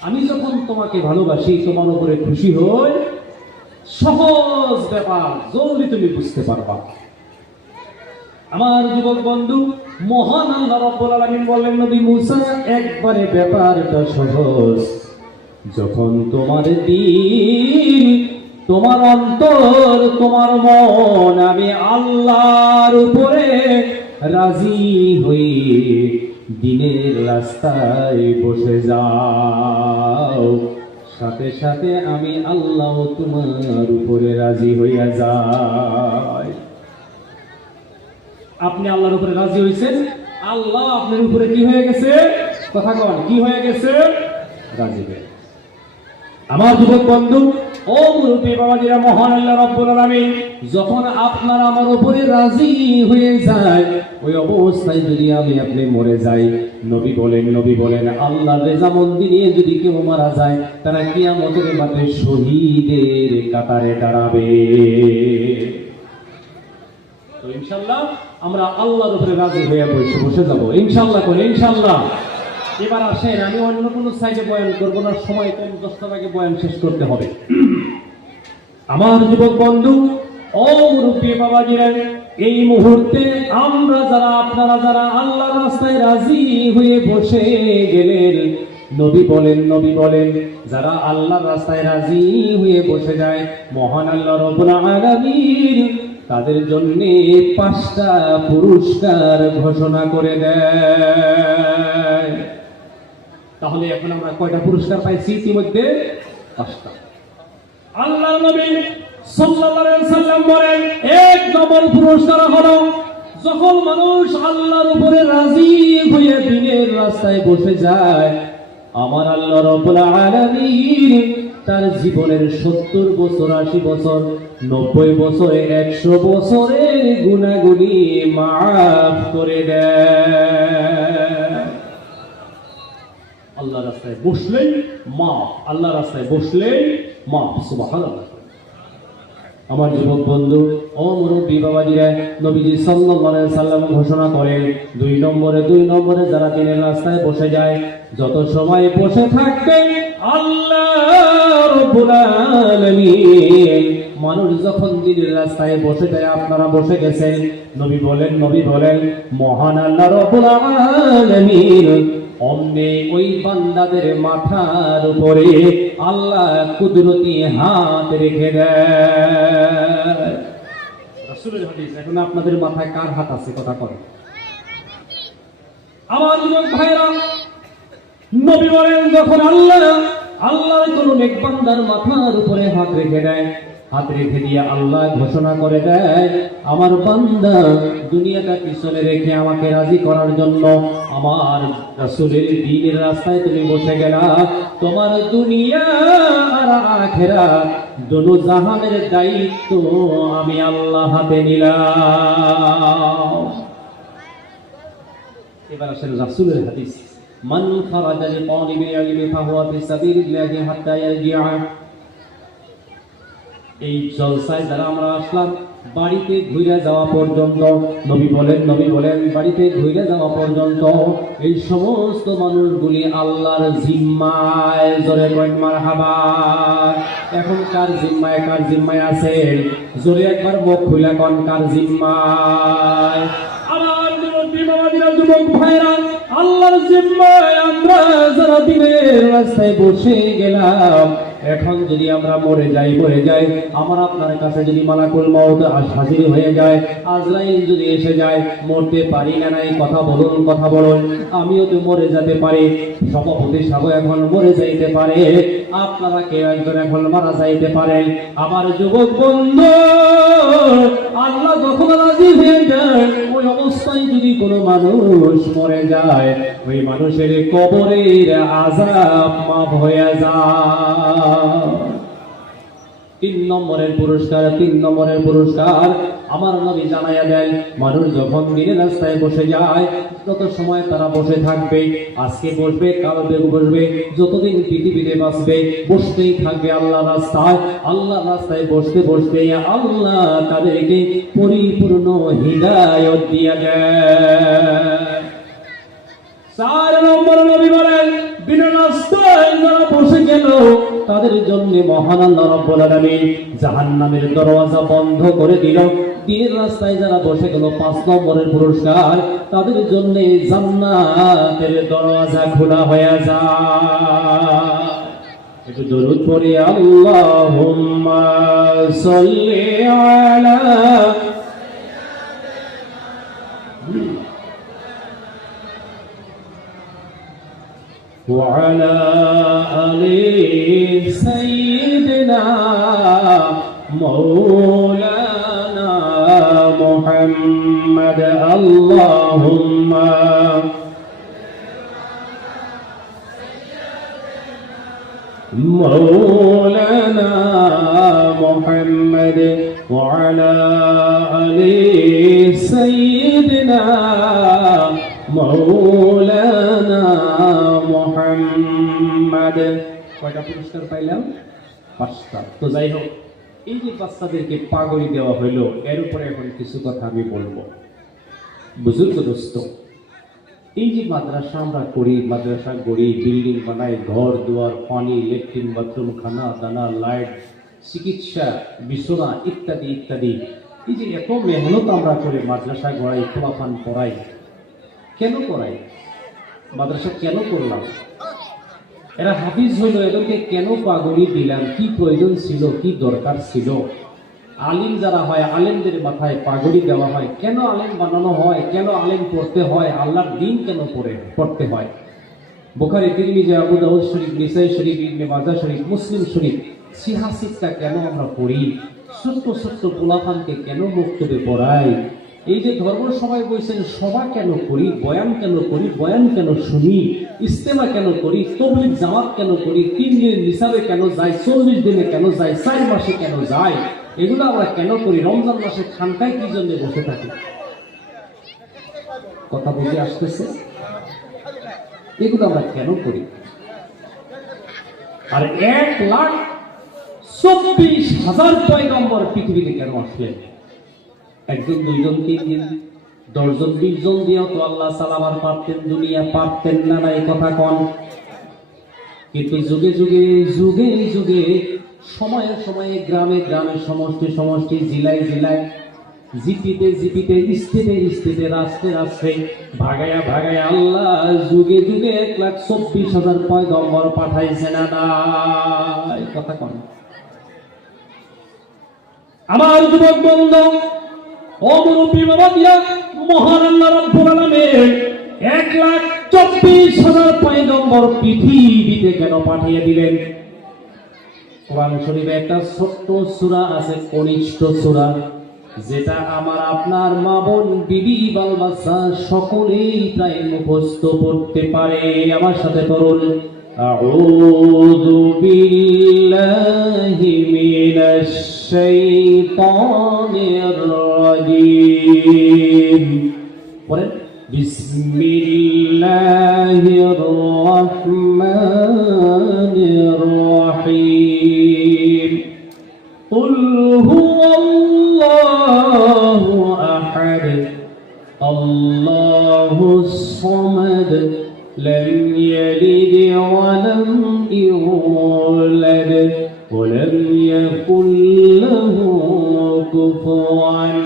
আমি যখন তোমাকে ভালোবাসি, তোমার উপরে খুশি হই, সহজ ব্যাপার, জলদি তুমি বুঝতে পারবা। আমার যুবক বন্ধু মহান আল্লাহ রাব্বুল আলামিন বললেন নবী মুসা একবারে ব্যাপারটা সহজ। যখন তোমার দিল, তোমার অন্তর, তোমার মন আমি আল্লাহর উপরে রাজি হই, দিনের রাস্তায় বসে যাও, সাথে সাথে আমি আল্লাহ তোমার উপরে রাজি হইয়া যাই। আপনি আল্লাহর উপরে রাজি হয়েছেন, আল্লাহ আপনার উপরে কি হয়ে গেছে? কথা কন, কি হয়ে গেছে? রাজি হয়ে গেছে। আমার যুবক বন্ধু ও মুরব্বী বাবাজিরা, মহান আল্লাহ রাব্বুল আলামিন যখন আপনার আমার উপরে রাজি হয়ে যায়, ওই অবস্থায় যদি আমি আপনি মরে যাই, নবী বলেন আল্লাহর রেজামন্দি নিয়ে যদি কেউ মারা যায়, তারা কিয়ামতের মাঠে শহীদের কাতারে দাঁড়াবে। তো ইনশাআল্লাহ আমরা আল্লাহর উপরে রাজি হয়ে বসে যাব ইনশাআল্লাহ করে ইনশাআল্লাহ। এবার আসেন, আমি অন্য কোনো সাইডে বয়ান করবো না, সময় কম, 10টার আগে বয়ান শেষ করতে হবে। আমার যুবক বন্ধু ও মুরব্বী বাবাজিরা, এই মুহূর্তে আমরা যারা, আপনারা যারা আল্লাহর রাস্তায় রাজি হয়ে বসে গেলেন, নবী বলেন যারা আল্লাহর রাস্তায় রাজি হয়ে বসে যায়, মহান আল্লাহ রাব্বুল আলামিন তাদের জন্য 5টা পুরস্কার ঘোষণা করে দেয়। তাহলে এখন আমরা কয়টা পুরস্কার পাইছি? ইতিমধ্যে 5টা। আল্লাহর নবী সাল্লাল্লাহু আলাইহি ওয়াসাল্লাম বলেন, 1 নম্বর পুরস্কার হলো যখন মানুষ আল্লাহর উপরে রাজি হয়ে দিনের রাস্তায় বসে যায়, আমার আল্লাহ রাব্বুল আলামিন তার জীবনের 70 বছর, 80 বছর, 90 বছরে, 100 বছরের গুনাহগুলি মাফ করে দেয়। আল্লাহ রাস্তায় বসলেই মাফ, আল্লাহ রাস্তায় বসলেই মাফ। সুবহানাল্লাহ। আমার যুবক বন্ধু ও মুরব্বী বাবাজিরা, নবীজি সাল্লাল্লাহু আলাইহি সাল্লাম ঘোষণা করেন, 2 নম্বরে যারা দিনের রাস্তায় বসে যায়, যত সময় বসে থাকবে আল্লাহ রাব্বুল আলামিন, মানুষ যখন দিনের রাস্তায় বসে যায়, আপনারা বসে গেছেন, নবী বলেন মহান আল্লাহ রাব্বুল আলামিন অমনি ওই বান্দাদের মাথার উপরে আল্লাহ কুদরতি হাত রেখে দেয়। রাসূলের হাদিস। এখন আপনাদের মাথায় কার হাত আছে? কথা বলেন। আমার যুবক ভাইরা, নবী বলেন যখন আল্লাহ কোন নেক বান্দার মাথার উপরে হাত রেখে দেয়, হাত রেখে দিয়ে আল্লাহ ঘোষণা করে দেয়, আমার বান্দা দুনিয়াটা পিছনে রেখে আমাকে রাজি করার জন্য আমার রাসূলের দ্বীনের রাস্তায় তুমি বসে গেলা, তোমার দুনিয়া আর আখিরাত দুনো জাহানের দায়িত্ব আমি আল্লাহ হাতে নিলাম। এবার আসেন রাসূলের হাদিস, মান খারাজা লিতালিবিল ইলমি ফাহুয়া ফি সাবিলিল্লাহি হাত্তা ইয়ারজিআ। এই জলসায় যারা আমরা আসলাম, বাড়িতে ঘুরে যাওয়া পর্যন্ত, নবী বলেন বাড়িতে ঘুরে যাওয়া পর্যন্ত এই সমস্ত মানুষগুলি আল্লাহর জিম্মায়। জোরে করেন মারহাবা। এখন কার জিম্মায় আছে? জোরে একবার মুখ খুলে কোন কার জিম্মায়? আমার যুবক ভাইরা, আল্লাহর জিম্মায় আমরা যারা দিনের রাস্তায় বসে গেলাম, এখন যদি আমরা মরে যাই, আমার আপনার কাছে যদি মালাকুল মউত হাজির হয়ে যায়, আজরাইল যদি এসে যায়, মরতে পারি না নাই, কথা বলুন, আমিও তো মরে যেতে পারি, সভাপতি সাহেব এখন মরে যাইতে পারে, আপনারা কেউ একজন এখন মারা যাইতে পারে। আমার যুবক বন্ধু, আল্লাহ যখন রাজি হয়ে যায়, ওই অবস্থায় যদি কোনো মানুষ মরে যায়, ওই মানুষের কবরের আযাব মাফ হয়ে যায়। 3 নম্বরের পুরস্কার আমার নবী জানাইয়া দেন, মানুষ যখন দিনের রাস্তায় বসে যায়, তত সময় তারা বসে থাকবে, আজকে বসবে, কাল বসবে, যতদিন পৃথিবীতে বাঁচবে বসতেই থাকবে আল্লাহ রাস্তায় বসতে আল্লাহ তাদেরকে পরিপূর্ণ হিদায়াত দিয়া দেয়। 4 নম্বর নবী বলেন, দিনের রাস্তায় যারা বসে গেল, তাদের জন্য মহান আল্লাহ রাব্বুল আলামিন জাহান্নামের দরওয়াজা বন্ধ করে দিল। দিনের রাস্তায় যারা বসে গেল, 5 নম্বরের পুরস্কার, তাদের জন্য জান্নাতের দরওয়াজা খোলা হয়ে যায়। একটু দরুদ পড়ি, আল্লাহুম্মা সাল্লি আলা। وعلى آل سيدنا مولانا محمد اللهم مولانا محمد وعلى آل سيدنا مولانا محمد কয়টা পুরস্কার পাইলাম? 5টা। তো যাই হোক, এই যে বাচ্চাদেরকে পাগড়ি দেওয়া হইল, এর উপরে এখন কিছু কথা আমি বলবো। বুজুর্গ দোস্ত, এই যে মাদ্রাসা আমরা করি, মাদ্রাসা গড়ি, বিল্ডিং বানাই, ঘর দুয়ার, পানি, ল্যাট্রিন, বাথরুম, খানা দানা, লাইট, চিকিৎসা, বিছানা ইত্যাদি ইত্যাদি, এই যে এত মেহনত আমরা করে মাদ্রাসা গড়াই, খোলাফান পড়াই, কেন করাই? মাদ্রাসা কেন করলাম? এরা হাফিজ হইল, এদেরকে কেন পাগড়ি দিলাম? কি প্রয়োজন ছিল? কি দরকার ছিল? আলিম যারা হয়, আলেমদের মাথায় পাগড়ি দেওয়া হয়। কেন আলেম বানানো হয়? কেন আলেম পড়তে হয়? আল্লাহর দিন কেন পড়তে হয়? বুখারী, তিরমিজি, আবু দাউদ শরীফ, নিসাই শরীফ, ইবনে মাজাহ শরীফ, মুসলিম শরীফ, সিহাসিকটা কেন আমরা পড়ি? ছোট্ট ছোট্ট পোলাপানকে কেন বক্তব্যে পড়াই? এই যে ধর্ম সভায় বলছেন, সভা কেন করি? বয়ান কেন করি? বয়ান কেন শুনি? ইস্তেমা কেন করি? তবলিগ জামাত কেন করি? 3 দিনের নিসাবে কেন যাই? 40 দিনে কেন যাই? 4 মাসে কেন যাই? এগুলো আমরা কেন করি? রমজান মাসে খানকায় কি জন্য বসে থাকি? কথা বুঝে আসতেছে? এগুলো আমরা কেন করি? আর 1,24,000 পয়গম্বর পৃথিবীতে কেন আসলেন? 1 জন, 2 জন, 3 জন, 10 জন, 20 জন দিয়েও তো আল্লাহ চালাবার পারতেন, দুনিয়া পারতেন না, না এই কথা কন। কিন্তু যুগে যুগে যুগে যুগে, সময়ে সময়ে, গ্রামে গ্রামে, সমষ্টি সমষ্টি, জেলায় জেলায়, জিপিতে জিপিতে, স্টেটে স্টেটে, রাষ্ট্রে রাষ্ট্রে, ভাগায়া ভাগায়া আল্লাহ যুগে যুগে 1,24,000 পয়গম্বর পাঠাইছে না, না এই কথা কন। আমার যুবক বন্ধু, ও মুরব্বী বাবা দিয়া, মহান আল্লাহ রাব্বুল আলামিন 1,24,000 পয়গম্বর পৃথিবীতে কেন পাঠিয়ে দিলেন? কোরআন শরীফে একটা ছোট্ট সূরা আছে, কনিষ্ঠ সূরা, যেটা আমার আপনার মা বোন, বিবি, বাল বাচ্চা সকলেই প্রায় মুখস্থ করতে পারে। আমার সাথে করুন, আউযু বিল্লাহি মিনাশ শাইতানির রাজীম। পড়েন, বিসমিল্লাহির রাহমানির রাহিম। কুল হুয়াল্লাহু আহাদ, আল্লাহুস সামাদ, লাম ইয়ালিদ ওয়া লাম ইউলাদ ওয়া লাম ইয়াকুল লাহু কুফুয়ান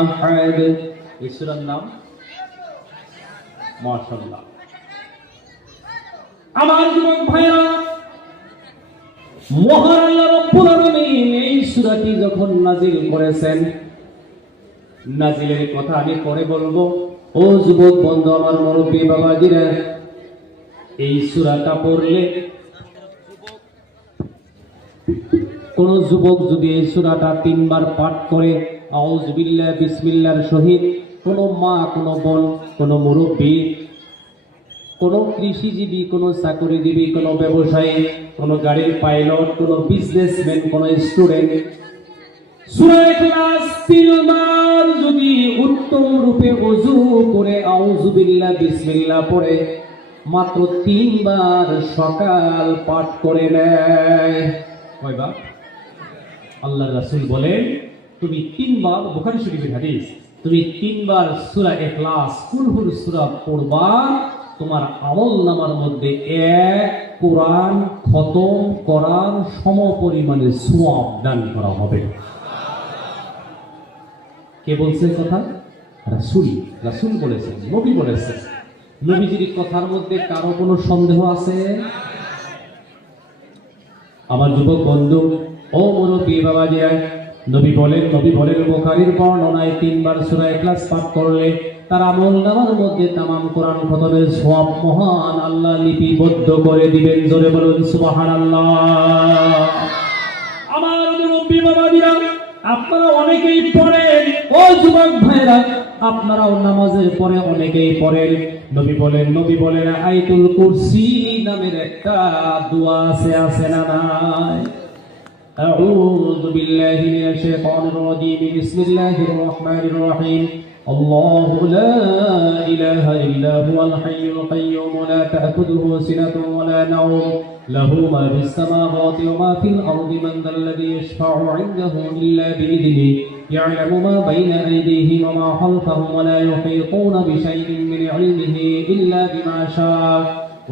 আহাদ। এই সূরার নাম, মাশাআল্লাহ। আমার যুবক ভাইরা, মহান আল্লাহ রাব্বুল আলামিন এই সূরাটি যখন নাযিল করেছেন, নাযিলের কথা আমি পরে বলবো। ও যুবক বন্ধু, আমার মুরব্বী বাবাজিরা, এই সূরাটা পড়লে কোন যুবক যদি এই সূরাটা 3 বার পাঠ করে, আউযু বিল্লাহি বিসমিল্লাহর সহিত, কোন মা, কোন বোন, কোন মুরব্বী, কোন কৃষিজীবী, কোন চাকরিজীবী, কোন ব্যবসায়ী, কোন গাড়ির পাইলট, কোন বিজনেসম্যান, কোন স্টুডেন্ট, সূরা ইখলাস 3 বার যদি উত্তম রূপে ওযু করে আউযু বিল্লাহি বিসমিল্লাহ পড়ে মাত্র 3 বার সকাল পাঠ করে নেয়, কয়বার? আল্লাহর রাসূল বলেন, তুমি 3 বার, বুখারী শরীফের হাদিস, তুমি 3 বার সূরা ইখলাস, কুল হুর সূরা পড়বা, তোমার আমলনামার মধ্যে 1 কোরআন খতম করার সমপরিমাণে সওয়াব দান করা হবে। কে বলছে কথা? রাসূল। রাসূল বলেছেন, নবী বলেছেন। নবীজির কথার মধ্যে কারো কোনো সন্দেহ আছে? আমার যুবক বন্ধু, ও মুরব্বী বাবাজি, নবী বলেন বুখারীর বর্ণনায় 3 বার সূরা ইখলাস পাঠ করলে তার আমলনামার মধ্যে তামাম কোরআন খতমের সওয়াব মহান আল্লাহ লিপিবদ্ধ করে দিবেন। জোরে বলুন সুবহানাল্লাহ। আমার মুরব্বি বাবাজিরা, আপনারা অনেকেই পড়েন, ও যুবক ভাইরা আপনারাও নামাজের পরে অনেকেই পড়েন। নবী বলেন আয়াতুল কুরসি নামের একটা দোয়া আছে না নাই? أعوذ بالله من الشيطان الرجيم بسم الله الرحمن الرحيم الله لا إله إلا هو الحي القيوم لا تأخذه سنة ولا نوم له ما في السماوات وما في الأرض من ذا الذي يشفع عنده إلا بإذنه يعلم ما بين أيديهم وما خلفهم ولا يحيطون بشيء من علمه إلا بما شاء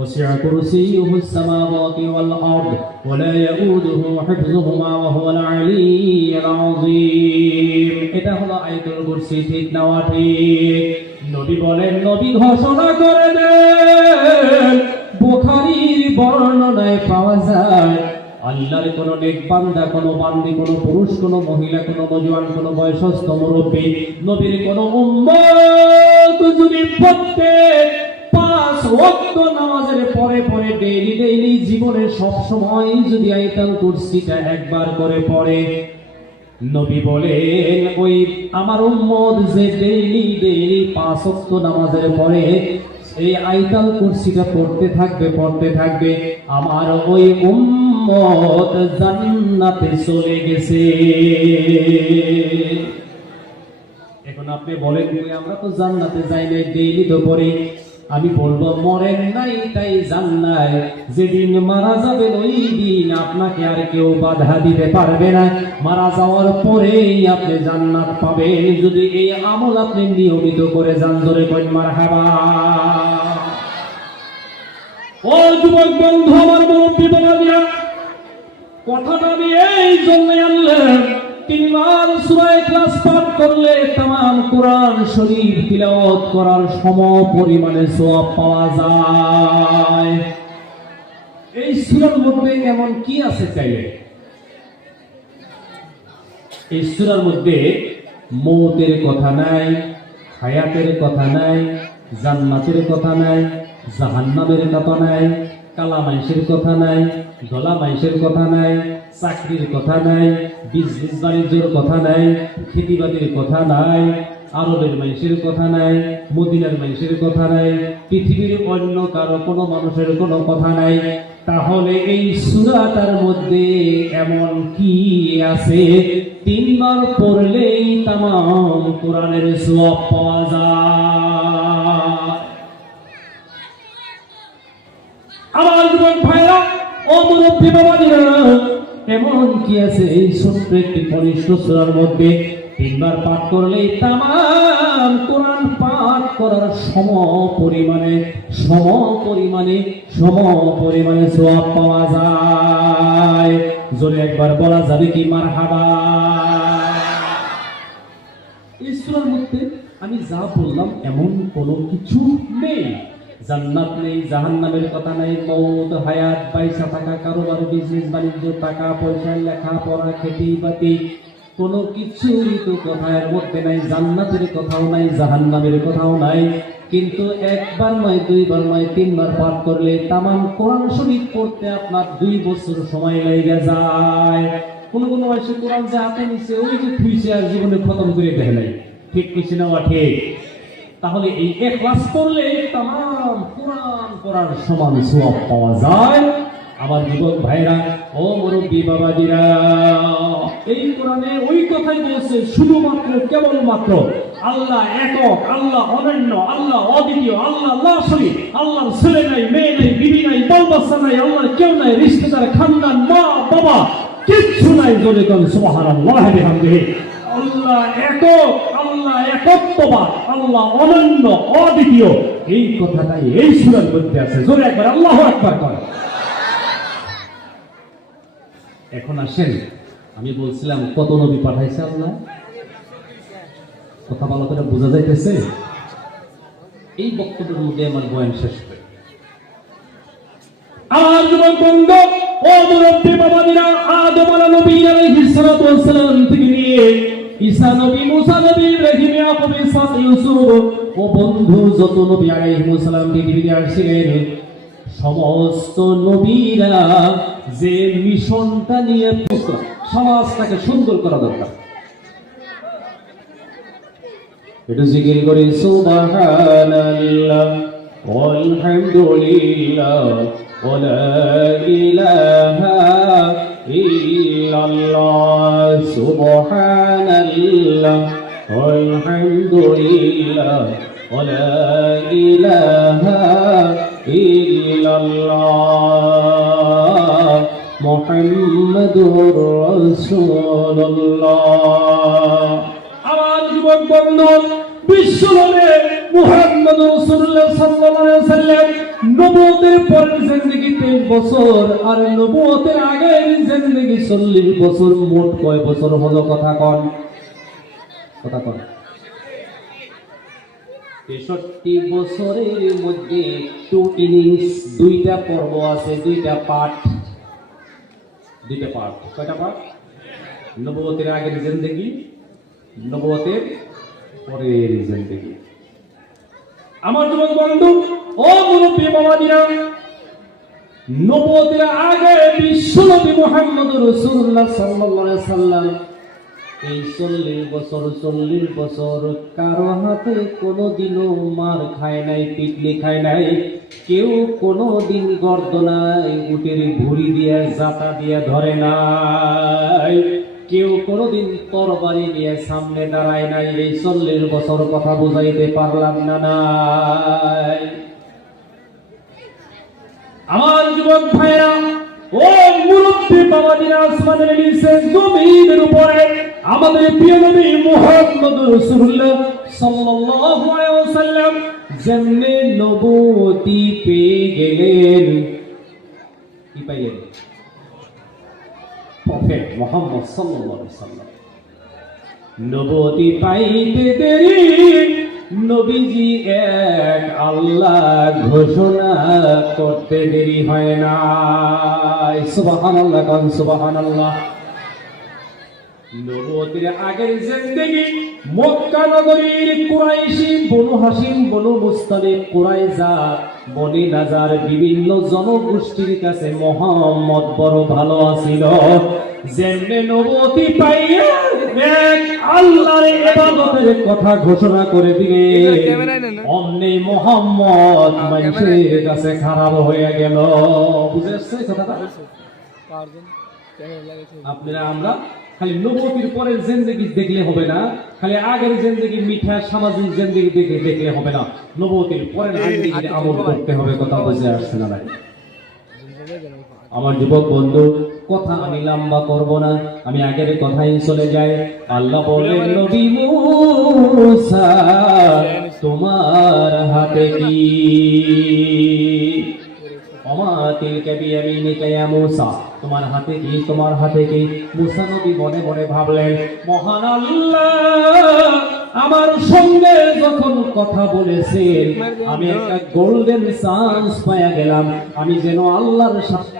وسع كرسيه السماوات والأرض ولا يؤوده حفظهما وهو العلي العظيم। এটা হলো আয়াতুল কুরসি, ঠিক না ঠিক? নবী ঘোষণা করে দেন, বুখারীর বর্ণনায় পাওয়া যায় আল্লাহর কোন নেক বান্দা, কোন বান্দি, কোন পুরুষ, কোন মহিলা, কোন নওজোয়ান, কোন বয়স্ক মুরব্বী, নবীর কোন উম্মত যদি প্রত্যেক 5 ওয়াক্ত নামাজের পরে ডেইলি জীবনে সব সময় যদি আয়াতুল কুরসিটা একবার করে পড়ে, নবী বলেন ওই আমার উম্মত যে ডেইলি 5 ওয়াক্ত নামাজের পরে এই আয়াতুল কুরসিটা পড়তে থাকবে আমার ওই উম্মত জান্নাতে চলে গেছে। এখন আপনি বলেন আমরা তো জান্নাতে যাই না, ডেইলি তো পড়ি। আমি বলবো মরেন নাই তাই জান্নাত, যেদিন মারা যাবেন ওই দিন আপনাকে আর কেউ বাধা দিতে পারবে না। মারা যাওয়ার পরেই আপনি জান্নাত পাবেন যদি এই আমল আপনি নিয়মিত করে যান। জোরে করেন মারহাবা। ও যুবক বন্ধু, আমার মুরব্বি বাবাজিরা, কথাটা আমি এই জন্য আনলাম, 3 বার সূরা ইখলাস পাঠ করলে তামাম কোরআন শরীফ তিলাওয়াত করার সম পরিমাণে সওয়াব পাওয়া যায়। এই সূরার মধ্যে এমন কি আছে চাইলে? এই সূরার মধ্যে মৌতের কথা নাই, হায়াতের কথা নাই, জান্নাতের কথা নাই, জাহান্নামের কথা নাই, কালা মাইশের কথা নাই, দলা মাইশের কথা নাই, চাকরির কথা নাই, বিজনেস বাণিজ্যের কথা নাই, খেতিবাদের কথা নাই, আরবের মাইশের কথা নাই, মদিনার মাইশের কথা নাই, পৃথিবীর অন্য কারো কোনো মানুষের কোনো কথা নাই। তাহলে এই সূরাটার মধ্যে এমন কি আছে 3 বার পড়লেই তামাম কোরআনের সওয়াব পাওয়া যায়? আমার যুবক ভাইরা, ও মুরব্বি বাবাজিরা, এমন কি আছে এই ছোট্ট একটি কনিষ্ঠ সূরার মধ্যে 3 বার পাঠ করলেই তামাম কোরআন পাঠ করার সম পরিমাণে সওয়াব পাওয়া যায়? জোরে একবার বলা যাবে কি মারহাবা? এই সূরার মধ্যে আমি যা বললাম এমন কোনো কিছু নেই। জান্নাত নেই, জাহান্নামের কথা নাই, মৌত, হায়াত, পয়সা থাকা, কারোবার, বিজনেস বাণিজ্য, টাকা পয়সা, লেখাপড়া, খেতি বাতি, কোনো কিছুই তো কথার মধ্যে নাই। জান্নাতের কথাও নাই, জাহান্নামের কথাও নাই। কিন্তু 1 বার নয়, 2 বার নয়, 3 বার পাঠ করলে তামাম কোরআন শরীফ পড়তে আপনার 2 বছর সময় লেগে যায়। কোন বয়সে কোরআন যে হাতে নিচ্ছে ওই যে থুইছে আর জীবনে খতম করে দেয় নাই। ঠিক কিছু না ঠিক? তাহলে এই ইখলাস করলে তামাম কোরআন পড়ার সমান সওয়াব পাওয়া যায়। আমার যুবক ভাইরা, ও মুরব্বি বাবাজিরা, এই কোরআনে ওই কথাই বলছে শুধুমাত্র কেবলমাত্র আল্লাহ একক, আল্লাহ অনন্য, আল্লাহ অদ্বিতীয়, আল্লাহ লা শরীক, আল্লাহর ছেলে নাই, মেয়ে নাই, বিবি নাই, বউ বাচ্চা নাই, আল্লাহর কেউ নাই, রিশতেদার, খানদান, মা বাবা কিচ্ছু নাই। জোরে কোন সুবহানাল্লাহ বিহামদিহি। আল্লাহ একক, আল্লাহ একত্ববাদ, আল্লাহ অনন্য, অদ্বিতীয়, এই কথাটাই এই সূরার মধ্যে আছে। জোরে একবার আল্লাহু আকবার করেন। এখন আসেন, আমি বলছিলাম কত নবী পাঠাইছে আল্লাহ, কথা ভালো করে বোঝা যাইতেছে? এই বক্তব্যের মধ্যে আমার বয়ান শেষ হবে। আমার যুবক বন্ধু, ও মুরব্বি বাবাজিরা, আদম আলাইহিস সালাতু ওয়াস সালাম থেকে নিয়ে ঈসা নবী, মুসা নবী, ইব্রাহিম, ইয়াকুব, ইসহাক, ইউসুফ ও বন্ধু যত নবী আলাইহিস সালাম পৃথিবীতে আসছিলেন, সমস্ত নবীরা যে মিশনটা নিয়ে সমাজটাকে সুন্দর করা দরকার, একটু জিকির করি সুবহানাল্লাহ ওয়ালহামদুলিল্লাহ ওয়া লা ইলাহা ইল্লাল্লাহ, সুবহানাল্লাহ ওয়ালহামদুলিল্লাহ ওয়া লা ইলাহা ইল্লাল্লাহ মুহাম্মাদুর রাসূলুল্লাহ। আমার যুবক বন্ধু, বিশ্বনবী মুহাম্মদ রাসূলুল্লাহ সাল্লাল্লাহু আলাইহি ওয়াসাল্লাম নবুয়তের পরের জিন্দেগি 23 বছর আর নবুয়তের আগের জিন্দেগি 40 বছর। মোট কয় বছর হলো কথা কন? 63 বছরের মধ্যে 2 ইনিংস, 2টা পর্ব আছে, 2টা পার্ট। কয়টা পার্ট? নবুয়তের আগের জিন্দেগি, নবুয়তের পরের জিন্দেগি। আমার যুবক বন্ধু ও মুরব্বী বাবাজিরা, নবুয়তের আগে বিশ্বনবী মুহাম্মদ রাসূলুল্লাহ সাল্লাল্লাহু আলাইহি ওয়াসাল্লাম এই 40 বছর কারো হাতে কোনোদিনও মার খায় নাই, পিটনি খায় নাই। কেউ কোনোদিন গর্দনায় উটের ভুঁড়ি দিয়ে জাতা দিয়ে ধরে নাই। কেউ কোনোদিন তরবারি নিয়ে সামনে দাঁড়ায় নাই। এই 40 বছর কথা বুঝাইতে পারলাম না নাই। আমার যুবক ভাইরা ও মুরব্বী বাবাজিরা, আসমানের নিচে জমিনের উপরে আমাদের প্রিয় নবী মুহাম্মদ রাসূলুল্লাহ সাল্লাল্লাহু আলাইহি ওয়াসাল্লাম যেমনে নবুয়তি পেয়ে গেলেন, কি পাইলেন? প্রফেট মুহাম্মদ সাল্লাল্লাহু আলাইহি ওয়াসাল্লাম। নবুয়তি পাইতে দেরি নবীজি এক আল্লাহ ঘোষণা করতে দেরি হয় না। সুবহানাল্লাহ, কান সুবহানাল্লাহ। নবুয়তের আগের জিন্দেগি মক্কা নগরীর কুরাইশি, বনু হাশিম, বনু মুস্তালিক, কুরাইজা, বনি নাজার বিভিন্ন জনগোষ্ঠীর কাছে মুহাম্মদ বড় ভালো আছিল। যেমনে নবুয়তি পাইয়া এক আল্লাহর ইবাদতের কথা ঘোষণা করে দিলে অমনি মুহাম্মদ মানুষের কাছে খারাপ হয়ে গেল। বুঝে আসছে কথাটা? আপনারা আমরা খালি নবুয়তির পরের জিন্দেগি দেখলে হবে না, খালি আগের জিন্দেগি মিঠা সামাজিক জিন্দেগি দেখলে হবে না, নবুয়তির পরের জিন্দেগিতে আমল করতে হবে। কথা বুঝে আসছে না ভাই? আমার যুবক বন্ধু, কথা আমি লম্বা করব না, আমি আগের কথাই চলে যাই। আল্লাহ বলেন, নবী মূসা তোমার হাতে কি? ওমা তিলকা বিয়ামিনিকা ইয়া মূসা, তোমার হাতে কি? তোমার হাতে কি? মূসা নবী মনে মনে ভাবলেন, মহান আল্লাহ আমার সঙ্গে যখন কথা বলেছেন আমি একটা গোল্ডেন চান্স পাইয়া গেলাম, আমি যেন আল্লাহর সাথে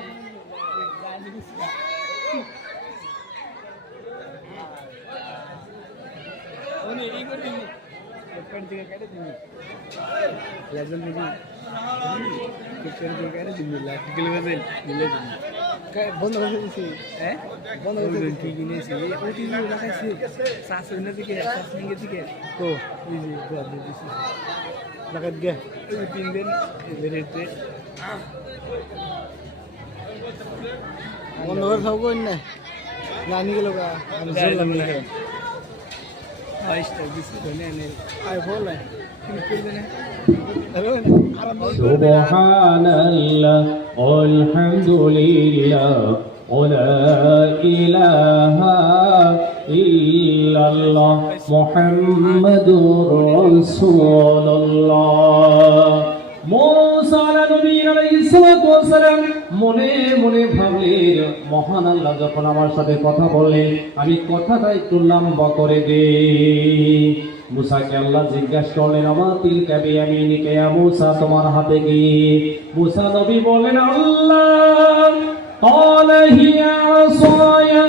বন্ধ করে দিয়েছি, বন্ধ করে ঠিক নিয়েছি। ওটি লাগাইছি শাশুড়ি দিকে, শাশুড়ির দিকে তো ইজি দিয়েছি লাগাত গে 3 দিন বেরেতে বন্ধ করে সব কই না জানি গেল গা। আমি চললাম না 22টা দিছি ধরে নে আই বলে কি করবে না। সুবহানাল্লাহ আলহামদুলিল্লাহ ওয়া লা ইলাহা ইল্লাল্লাহ মুহাম্মাদুর রাসূলুল্লাহ। মূসা আলাইহিস সালাম মনে মনে ভাবলেন, মহান আল্লাহ যখন আমার সাথে কথা বললেন আমি কথাটা একটু লম্বা করে দেই। মূসাকে আল্লাহ জিজ্ঞাসা করলেন, আমা তিলকা বিয়ামিনিকা ইয়া মূসা, তোমার হাতে কি? মূসা নবী বলেন, আল্লাহ ক্বালা হিয়া আসায়া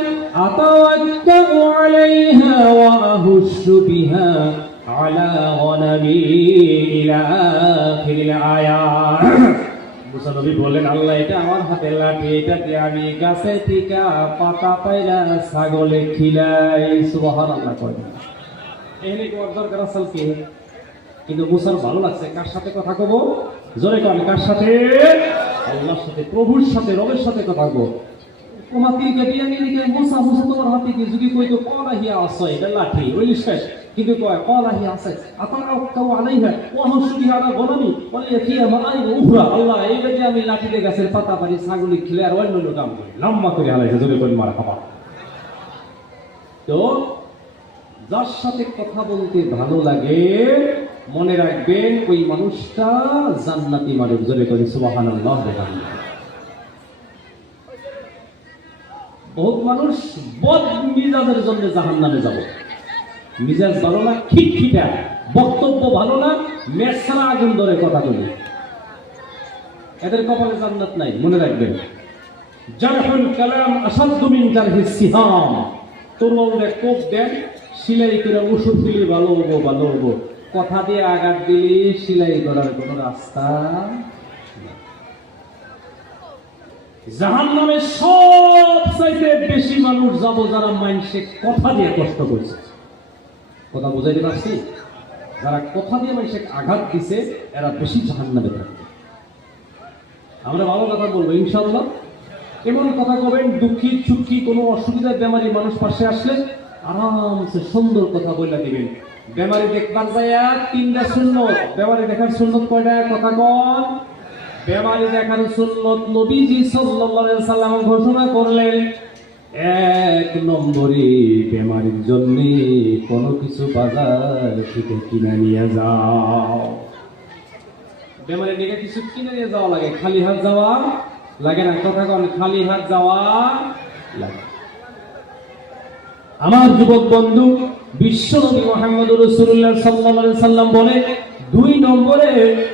আতাওয়াক্কাউ আলাইহা ওয়া أهش بها على غنمي إلى آخر الآية মুসা নবী বলেন আল্লাহ এটা আমার হাতে লাঠি, এটা দিয়ে আমি গাছে থেকে পাতা পায়রা ছাগলে খিলাই। সুবহানাল্লাহ করেন এখানে কি ওর দরকার আসল কি? কিন্তু মুসার ভালো লাগছে কার সাথে কথা কব? জোরে কন কার সাথে? আল্লাহর সাথে, প্রভুর সাথে, রবের সাথে কথা কব। কুমাতিকে দিয়ে নিয়ে মুসা মুসা তোমার হাতে কি যদি কইতো কলাহিয়া আছে এটা লাঠি ওই শেষ, কিন্তু কয় কলাহিয়া আছে আপনারা কেউ আলাইহা ওয়াহসুরি আলা গোলামি বলে ফিয়া মাআই উহরা। আল্লাহ এইটা যে আমি লাঠি দিয়ে গাছের পাতা পারি ছাগলি খিলে আর অন্য কাম করি লম্বা করে আলাইহা জোরে কই মারা খাবা। তো যার সাথে কথা বলতে ভালো লাগে মনে রাখবেন ওই মানুষটা জান্নাতি মানুষ। জোরে করি সুবহানাল্লাহ। বহুত মানুষ বদ মিজাজের জন্য জাহান্নামে যাবে। মিজাজ ভালো না, খিটখিটা, বক্তব্য ভালো না, মেছানা আগুন ধরে কথা বলে, এদের কপালে জান্নাত নাই। মনে রাখবেন জারহুল কালাম আসাদ্দু মিন জারহিস সিহাম। তরুণরা কোপ দেন, সিলাই করে ওষুধ দিলে ভালো হবো ভালো হবো, কথা দিয়ে আঘাত দিলে সিলাই করার কোনো রাস্তা। জাহান্নামে সবচাইতে বেশি মানুষ যাব যারা মানুষে কথা দিয়ে কষ্ট করছে। কথা বুঝাইতে পারছি? যারা কথা দিয়ে মানুষে আঘাত দিছে এরা বেশি জাহান্নামে থাকবে। আমরা ভালো কথা বলবো ইনশাআল্লাহ। এমন কথা বলবেন দুঃখী সুখী কোনো অসুবিধার বেমারি মানুষ পাশে আসলে আরামসে সুন্দর কথা বলে দিবেন। বেমারি দেখবার যাইয়া 3টা সুন্নত। বেমারি দেখার সুন্নত কয়টা? কথা কন। বেমারি দেখার সুন্নত নবীজি সাল্লাল্লাহু আলাইহি সাল্লাম ঘোষণা করলেন 1 নম্বরে বেমারির জন্য কোনো কিছু বাজার থেকে কিনে নিয়ে যাও। বেমারি দেখে কিছু কিনে নিয়ে যাওয়া লাগে, খালি হাত যাওয়া লাগে না। কথা কন, খালি হাত যাওয়া লাগে। আমার যুবক বন্ধু বিশ্বনবী মুহাম্মদুর রাসূলুল্লাহ সাল্লাল্লাহু আলাইহি সাল্লাম বলে 2 নম্বরে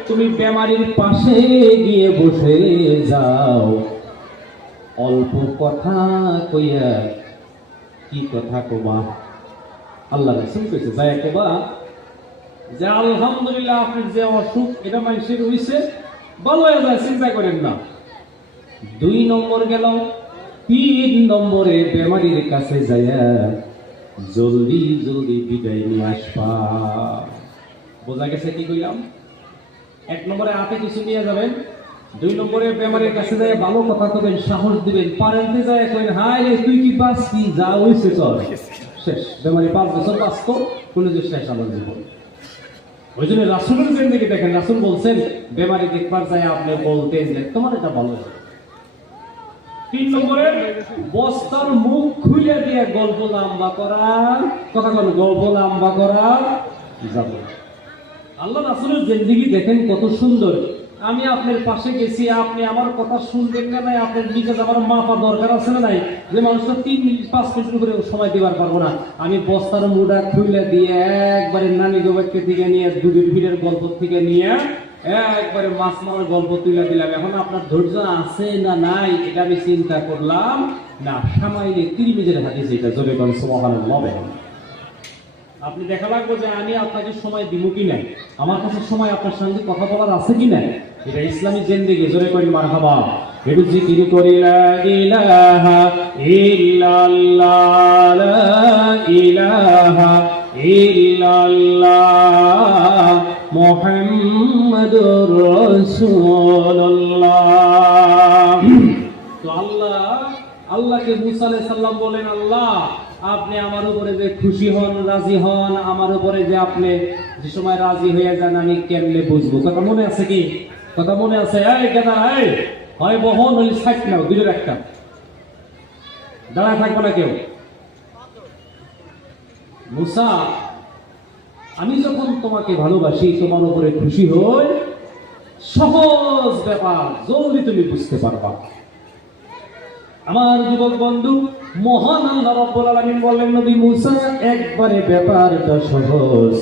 তুমি বেমারির পাশে গিয়ে বসে যাও, অল্প কথা কইয়া। কি কথা কবা? আল্লাহ রাসূল কইছে যায় কবা যে আলহামদুলিল্লাহ আপনার যে অসুখ এটা মানুষের হইছে, ভালো হয়ে যায়, চিন্তা করেন না। 2 নম্বর গেল। 3 নম্বরে বেমারির কাছে যাইয়া জলদি জলদি বিদায় নিয়ে আসবা। বোঝা গেছে কি কইলাম? 1 নম্বরে হাতে কিছু নিয়ে যাবেন, 2 নম্বরে বেমারির কাছে যাইয়া ভালো কথা কবেন, সাহস দিবেন, পারেনতে যায় কইন হাই রে তুই কি বাঁচবি, যা হইছে চল শেষ। বেমারি 5 বছর বাঁচতো, কোন যে শেষ আমার জীবন। ওই জন্য রাসূলের জিন্দেগি দেখেন, রাসূল বলছেন বেমারি দেখবার যায় আপনি বলতেন যে তোমার এটা ভালো হয়েছে। 3 নম্বরে বস্তার মুখ খুলে দিয়ে গল্প লম্বা করা। কথা বল, গল্প লম্বা করা যাবে। আল্লাহ রাসূলের জিন্দেগি দেখেন কত সুন্দর। আমি আপনার পাশে গেছি, আপনি আমার কথা শুনবেন না নাই? আপনার নিজে যাবার মাপা দরকার আছে না নাই? যে মানুষটা 3 মিনিট 5 মিনিট করে সময় দিবার পারবো না। আমি বস্তার মুড়া খুলে দিয়ে একবারে নানি গোবাকে থেকে নিয়ে দুধের ভিড়ের গল্প থেকে নিয়ে একবারে মাছ মারার গল্প তুলে দিলাম। এখন আপনার ধৈর্য আছে না নাই এটা আমি চিন্তা করলাম না। সামাইলে তিরমিজের হাদিস এটা, জোরে বলেন সুবহানাল্লাহ। আপনি দেখা লাগবে যে আমি আপনাকে সময় দিব কি নাই, আমার কাছে সময় আপনার সঙ্গে কথা বলার আছে কি নাই। এটা ইসলামী জিন্দেগি। জোরে করেন মারহাবা। একটু জিকির করি লা ইলাহা ইল্লাল্লাহ, লা ইলাহা ইল্লাল্লাহ মুহাম্মাদুর রাসূলুল্লাহ। তো আল্লাহকে মুসা আলাইহিস সালাম বলেন আল্লাহ আপনি আমার উপরে যে খুশি হন, রাজি হন, আমার উপরে যে আপনি যে সময় রাজি হয়ে যান আমি কেমনে বুঝবো? কথা মনে আছে কি? কথা মনে আছে? এই কেনা এই হয় বহন হইলে সাইড নাও, দুটোর একটা, দাঁড়ায় থাকবো না কেউ। মুসা আমি যখন তোমাকে ভালোবাসি, তোমার উপরে খুশি হই, সহজ ব্যাপার, জলদি তুমি বুঝতে পারবা। আমার যুবক বন্ধু মহান আল্লাহ রাব্বুল আলামিন বললেন নবী মুসা একবারে ব্যাপারটা সহজ।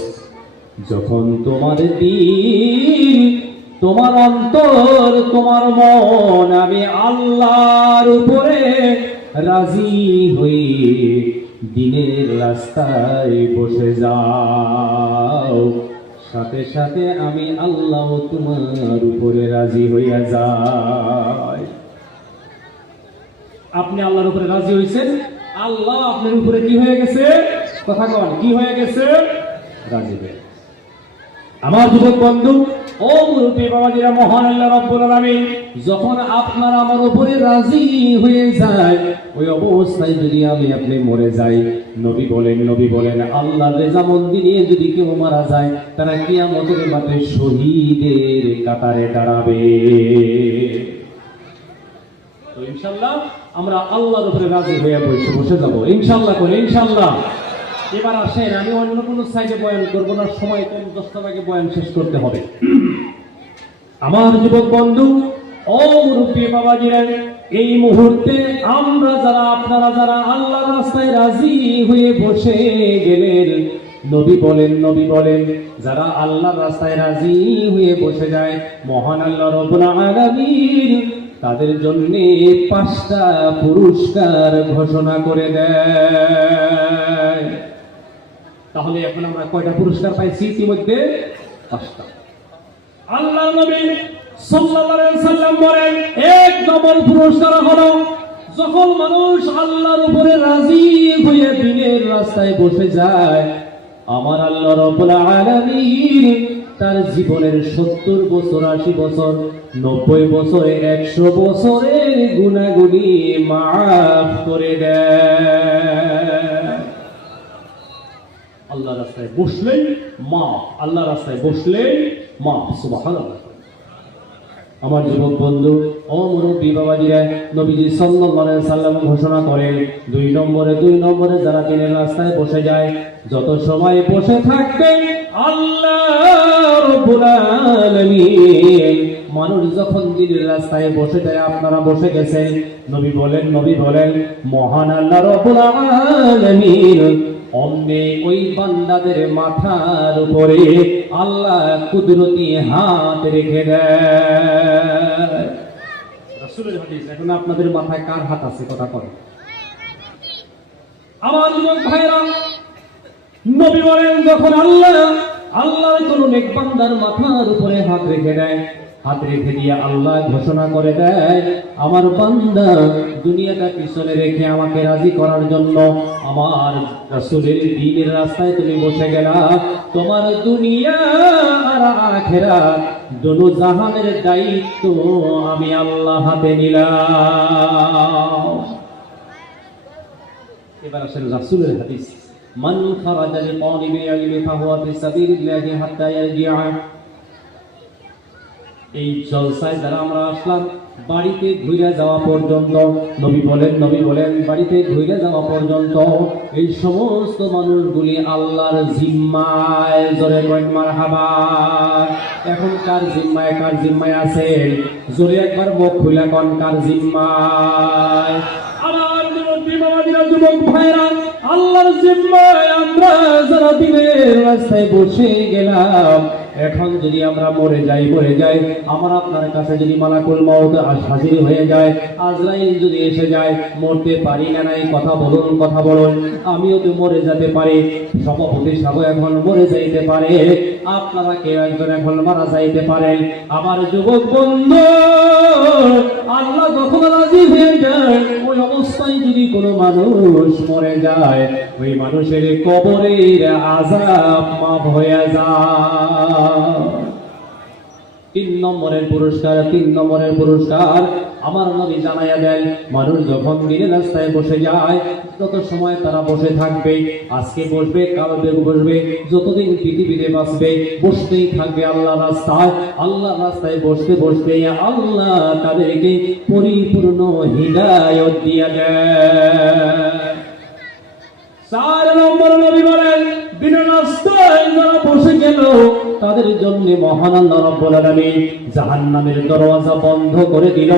যখন তোমার দিল, তোমার অন্তর, তোমার মন আমি আল্লাহর উপরে রাজি হই, দিনের রাস্তায় বসে যাও, সাথে সাথে আমি আল্লাহ তোমার উপরে রাজি হইয়া যাই। আপনি আল্লাহর উপরে রাজি হয়েছেন, আল্লাহ আপনার উপরে কি হয়ে গেছে? কথা কন, কি হয়ে গেছে? রাজি হয়ে। আমার যুবক বন্ধু ও মুরব্বী বাবাজিরা, মহান আল্লাহ রাব্বুল আলামিন যখন আপনার আমার উপরে রাজি হয়ে যায়, ওই অবস্থায় যদি আমি আপনি মরে যাই, নবী বলেন আল্লাহর রেজামন্দি নিয়ে যদি কেউ মারা যায়, তারা কিয়ামতের মাঠে শহীদের কাতারে দাঁড়াবে। তো ইনশাআল্লাহ আমরা আল্লাহর উপরে রাজি হয়ে বসে যাব ইনশাআল্লাহ করে ইনশাআল্লাহ। এবার আসেন, আমি অন্য কোনো সাইডে বয়ান করব না, সময় কম, 10টার আগে বয়ান শেষ করতে হবে। আমার যুবক বন্ধু ও মুরব্বী বাবাজিরা, এই মুহূর্তে আমরা যারা, আপনারা যারা আল্লাহর রাস্তায় রাজি হয়ে বসে গেলেন, নবী বলেন যারা আল্লাহর রাস্তায় রাজি হয়ে বসে যায়, মহান আল্লাহ রাব্বুল আলামিন তাদের জন্য 5টা পুরস্কার ঘোষণা করে দেয়। তাহলে এখন আমরা কয়টা পুরস্কার পাইছি? ইতিমধ্যে 5টা। আল্লাহ নবী সাল্লাল্লাহু আলাইহি ওয়াসাল্লাম বলেন, 1 নম্বর পুরস্কার হলো যখন মানুষ আল্লাহর উপরে রাজি হয়ে দিনের রাস্তায় বসে যায়, আমার আল্লাহ রাব্বুল আলামিন তার জীবনের 70 বছর, 80 বছর, 90 বছরের, 100 বছরের গুনাহগুলি মাফ করে দেয়। আল্লাহর রাস্তায় বসলেই মাফ, আল্লাহর রাস্তায় বসলেই মাফ। সুবহানাল্লাহ। আমার যুবক বন্ধু ও মুরব্বী বাবাজিরা, নবীজি সাল্লাল্লাহু আলাইহি ওয়াসাল্লাম ঘোষণা করেন, 2 নম্বরে যারা দিনের রাস্তায় বসে যায়, যত সময় বসে থাকবে আল্লাহ রাব্বুল আলামিন, মানুষ যখন দিনের রাস্তায় বসে যায়, আপনারা বসে গেছেন, নবী বলেন মহান আল্লাহ রাব্বুল আলামিন অমনি ওই বান্দাদের মাথার উপরে আল্লাহ কুদরতি হাত রেখে দেয়। রাসূলের হাদিস। এখন আপনাদের মাথায় কার হাত আছে? কথা বলেন। আমার যুবক ভাইরা, নবী বলেন যখন আল্লাহ কোন নেক বান্দার মাথার উপরে হাত রেখে দেয়, হাত রেখে দিয়ে আল্লাহ ঘোষণা করে দেয়, আমার বান্দা দুনিয়াটা পিছনে রেখে আমাকে রাজি করার জন্য আমার রাসূলের দ্বীনের রাস্তায় তুমি বসে গেলা, তোমার দুনিয়া আর আখিরাত দুনো জাহানের দায়িত্ব আমি আল্লাহ হাতে নিলাম। এবার আসেন রাসূলের হাদিস, মান খারাজা লিতালিবি ইলমি ফাহুয়া ফি সাবিলিল্লাহি হাত্তা ইয়ারজিআ। এই জলসায় যারা আমরা আসলাম, বাড়িতে ঘুরে যাওয়া পর্যন্ত, নবী বলেন বাড়িতে ঘুরে যাওয়া পর্যন্ত এই সমস্ত মানুষগুলি আল্লাহর জিম্মায়। জোরে করেন মারহাবা। এখন কার জিম্মায় আছেন? জোরে একবার মুখ খুলে কোন কার জিম্মায়? আমার যুবক ভাইরা, আল্লাহর জিম্মায় আমরা যারা দিনের রাস্তায় বসে গেলাম, এখন যদি আমরা মরে যাই, আমার আপনার কাছে যদি মালাকুল মউত হাজির হয়ে যায়, আজরাইল যদি এসে যায়, মরতে পারি না নাই? কথা বলুন। আমিও তো মরে যেতে পারি, সভাপতি সাহেব এখন মরে যাইতে পারে, আপনারা কেউ একজন এখন মারা যাইতে পারেন। আমার যুবক বন্ধু, আল্লাহ যখন রাজি হয়ে যায়, ওই অবস্থায় যদি কোনো মানুষ মরে যায়, ওই মানুষের কবরের আযাব মাফ হয়ে যায়। 3 নম্বরের পুরস্কার আমার নবী জানাইয়া দেন, মানুষ যখন দিনের রাস্তায় বসে যায়, তত সময় তারা বসে থাকবে। আজকে বসবে, কালকে বসবে, যতদিন পৃথিবীতে বাঁচবে বসতেই থাকবে আল্লাহর রাস্তায় বসতে আল্লাহ তাদেরকে পরিপূর্ণ হিদায়াত দিয়া দেয়। 4 নম্বর নবী বলেন, দিনের রাস্তায় যারা বসে গেল, তাদের জন্য মহান আল্লাহ রাব্বুল আলামিন জাহান্নামের দরওয়াজা বন্ধ করে দিল।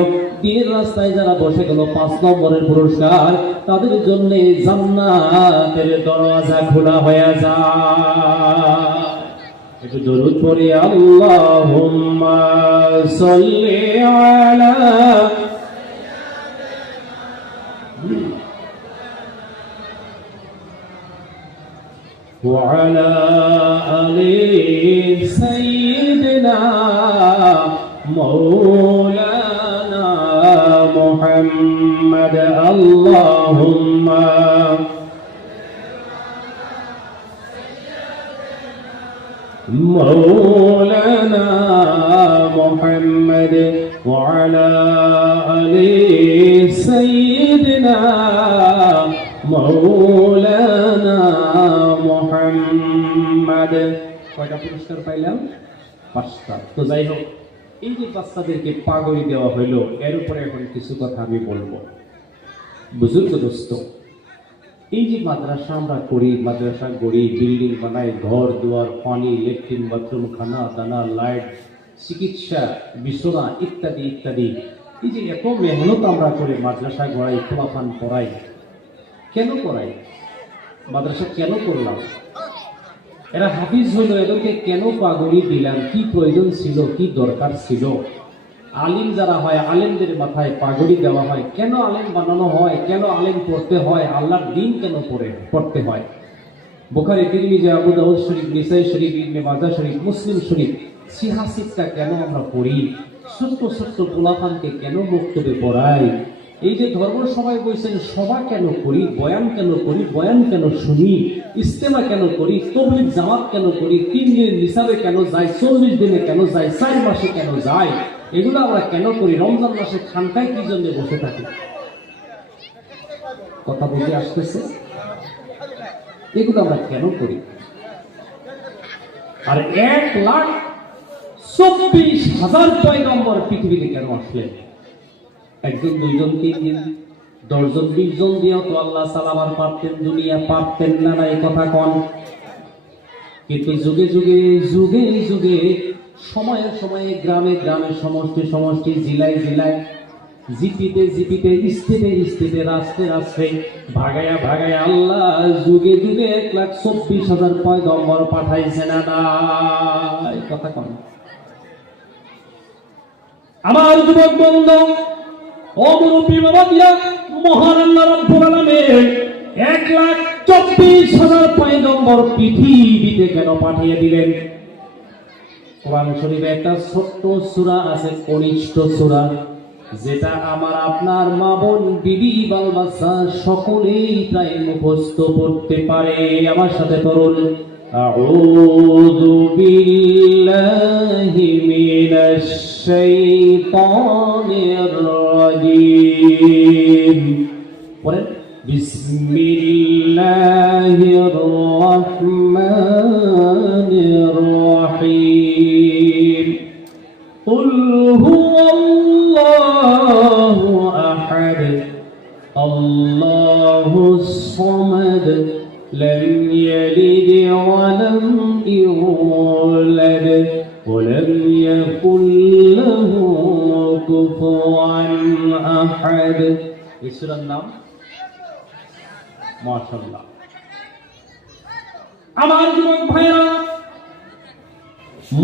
দিনের রাস্তায় যারা বসে গেল, 5 নম্বরের পুরস্কার, তাদের জন্য জান্নাতের দরওয়াজা খোলা হয়ে যায়। একটু দরুদ পড়ি, আল্লাহুম্মা সাল্লি আলা। وعلى آل سيدنا مولانا محمد اللهم مولانا محمد وعلى آل سيدنا مولانا محمد কয়টা পুরস্কার পাইলাম? 5টা। তো যাই হোক, এই যে বাচ্চাদেরকে পাগড়ি দেওয়া হইলো, এর উপরে এখন কিছু কথা আমি বলবো। বুজুর্গ দোস্ত, এই যে মাদ্রাসা আমরা করি, মাদ্রাসা গড়ি, বিল্ডিং বানাই, ঘর দুয়ার, পানি, ল্যাট্রিন, বাথরুম, খানা দানা, লাইট, চিকিৎসা, বিছানা ইত্যাদি ইত্যাদি, এই যে এত মেহনত আমরা করে মাদ্রাসা গড়াই, খোলাফান পড়াই, কেন করাই? মাদ্রাসা কেন করলাম? এরা হাফিজ হইল, এদেরকে কেন পাগড়ি দিলাম? কি প্রয়োজন ছিল? কি দরকার ছিল? আলিম যারা হয়, আলেমদের মাথায় পাগড়ি দেওয়া হয় কেন? আলেম বানানো হয় কেন? আলেম পড়তে হয়? আল্লাহর দিন কেন পড়তে হয়? বুখারী, তিরমিজি, আবু দাউদ শরীফ, নিসাই শরীফ, ইবনে মাজাহ শরীফ, মুসলিম শরীফ, সিহাসিকটা কেন আমরা পড়ি? ছোট্ট ছোট্ট পোলাপানকে কেন বক্তব্যে পড়াই? এই যে ধর্ম সভায় বলছেন, সভা কেন করি? বয়ান কেন করি? বয়ান কেন শুনি? ইস্তেমা কেন করি? তাবলীগ জামাত কেন করি? 3 দিনের নিসাবে কেন যাই? 40 দিনে কেন যাই? 4 মাসে কেন যাই? এগুলো আমরা কেন করি? রমজান মাসে খানকায় কি জন্য বসে থাকি? কথা বলতে আসতেছে? এগুলো আমরা কেন করি? আর 1,24,000 পয়গম্বর পৃথিবীতে কেন আসলেন? 1 জন 2 জন 3 জন 10 জন 20 জন দিয়েও তো আল্লাহ চালাবার পারতেন, দুনিয়া পারতেন না, না এই কথা কন। কিন্তু যুগে যুগে যুগে যুগে, সময়ে সময়ে, গ্রামে গ্রামে, সমষ্টি সমষ্টি, জেলায় জেলায়, জিপিতে জিপিতে, স্টেটে স্টেটে, রাষ্ট্রে রাষ্ট্রে, ভাগায়া ভাগায়া আল্লাহ যুগে যুগে 1,24,000 পয়গম্বর পাঠাইছে না নাই? কথা কন। আমার যুবক বন্ধু, ও মুরব্বী বাবাজিরা, মহান আল্লাহ রাব্বুল আলামিন 1,24,000 পয়গম্বর পৃথিবীতে কেন পাঠিয়ে দিলেন? কোরআন শরীফে একটা ছোট্ট সূরা আছে, কনিষ্ঠ সূরা, যেটা আমার আপনার মা বোন, বিবি, বাল বাচ্চা সকলেই প্রায় মুখস্থ করতে পারে। আমার সাথে পড়ুন, আউযু বিল্লাহি মিনাশ শাইতানির রাজীম। পড়েন, বিসমিল্লাহির রাহমানির রাহিম। কুল হুয়াল্লাহু আহাদ, আল্লাহুস সামাদ, লাম ইয়ালিদ ওয়া লাম ইউলাদ ওয়া লাম ইয়াকুল লাহু কুফুয়ান আহাদ। এই সূরার নাম, মাশাআল্লাহ। আমার যুবক ভাইরা,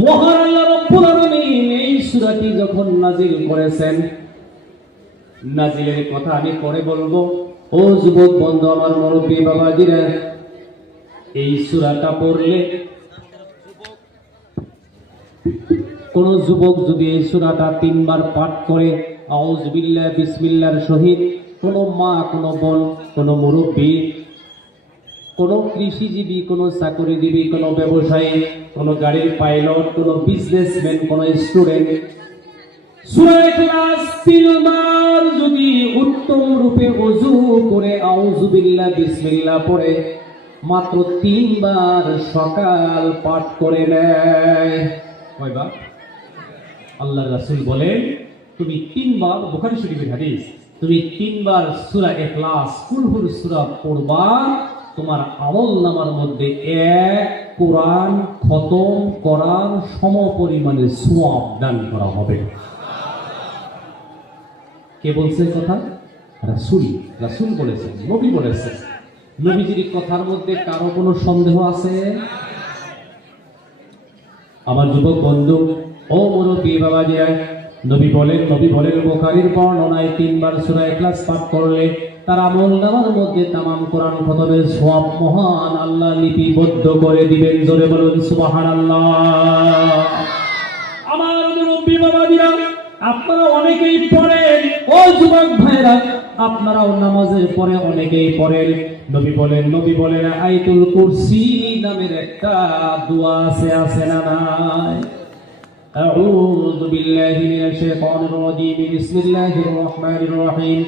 মহান আল্লাহ রাব্বুল আলামিন এই সূরাটি যখন নাজিল করেছেন, নাজিলের কথা আমি পরে বলবো। ও যুবক বন্ধু, আমার মুরব্বী বাবাজিরা, এই সূরাটা পড়লে, কোন যুবক যদি এই সূরাটা 3 বার পাঠ করে, আউযু বিল্লাহি বিসমিল্লাহর সহিত, কোন মা, কোন বোন, কোন মুরব্বী, কোন কৃষিজীবী, কোন চাকরিজীবী, কোন ব্যবসায়ী, কোন গাড়ির পাইলট, কোন বিজনেসম্যান, কোন স্টুডেন্ট, সূরা ইখলাস 3 বার যদি উত্তম রূপে ওযু করে আউযু বিল্লাহি বিসমিল্লাহ পড়ে মাত্র 3 বার সকাল পাঠ করে নেয়, কয়বার? আল্লাহর রাসূল বলেন, তুমি 3 বার, বুখারী শরীফের হাদিস, তুমি 3 বার সূরা ইখলাস, কুলহুর সূরা পড়বা, তোমার আমলনামার মধ্যে 1 কোরআন খতম করার সমপরিমাণে সওয়াব দান করা হবে। কে বলছে কথা? রাসূল। রাসূল বলেছেন, নবী বলেছেন। নবীজির কথার মধ্যে কারো কোনো সন্দেহ আছে? আমার যুবক বন্ধু, ও মুরব্বী বাবাজিরা, নবী বলেন বুখারীর বর্ণনায় 3 বার সূরা ইখলাস পাঠ করলে তার আমলনামার মধ্যে তামাম কোরআন খতমের সওয়াব মহান আল্লাহ লিপিবদ্ধ করে দিবেন। জোরে বলুন সুবহানাল্লাহ। আমার মুরব্বী বাবাজিরা, আপনারা অনেকেই পড়েন, ও যুবক ভাইরা আপনারাও নামাজের পরে অনেকেই পড়েন। নবী বলেন আয়াতুল কুরসি নামের একটা দোয়া আছে না নাই? আউযু বিল্লাহি মিনাশ শাইতানির রাজীম। বিসমিল্লাহির রহমানির রহিম।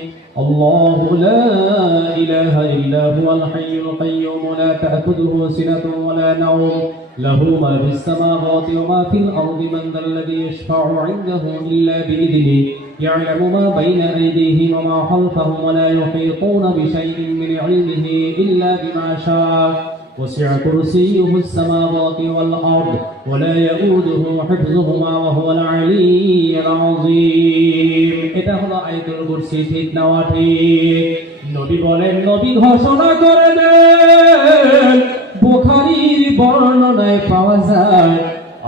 আল্লাহু লা ইলাহা ইল্লা হুয়াল হাইয়ুল কাইয়্যুম লা তা'খুযুহু সিনাতুন ওয়া লা নাওম লাহু মা ফিস সামাওয়াতি ওয়া মা ফিল আরদি মান যাল্লাযী ইয়াশফা'ু 'ইনদাহু ইল্লা বিইذনিহি ইয়া'লামু মা বাইনা আইদিহিম ওয়া মা খালফাহুম ওয়া লা ইউহীতুনা বিশাইইন মিন 'ইলমিহি ইল্লা বিমা শা'a وسع كرسيه السماوات والأرض ولا يؤوده حفظهما وهو العلي العظيم। এটা হলো আয়াতুল কুরসি, ঠিক না ঠিক? নবী ঘোষণা করে দেন, বুখারীর বর্ণনায় পাওয়া যায়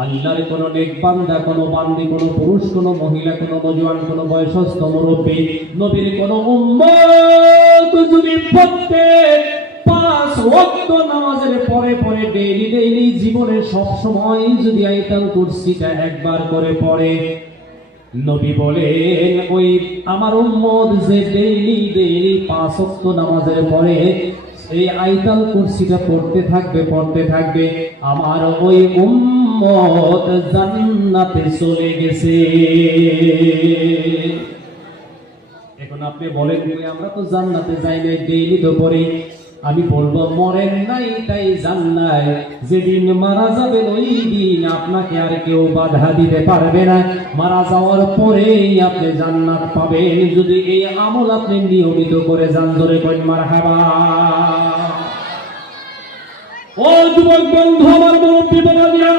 আল্লাহর কোন নেক বান্দা, কোন বান্দি, কোন পুরুষ, কোন মহিলা, কোন নওজোয়ান, কোন বয়স্ক মুরব্বী, নবীর কোন উম্মত যদি প্রত্যেক 5 ওয়াক্ত নামাজের পরে ডেইলি জীবনে সব সময় যদি আয়াতুল কুরসিটা একবার করে পড়ে, নবী বলেন ওই আমার উম্মত যে ডেইলি 5 ওয়াক্ত নামাজের পরে এই আয়াতুল কুরসিটা পড়তে থাকবে, আমার ওই উম্মত জান্নাতে চলে গেছে। এখন আপনি বলেন আমরা তো জান্নাতে যাই না, ডেইলি তো পড়ি। আমি বলবো মরেন নাই তাই জান্নাত, যেদিন মারা যাবেন ওই দিন আপনাকে আর কেউ বাধা দিতে পারবে না। মারা যাওয়ার পরেই আপনি জান্নাত পাবেন যদি এই আমল আপনি নিয়মিত করে যান। জোরে কই মারহাবা। ও যুবক বন্ধু, আমার মুরব্বী বাবাজিরা,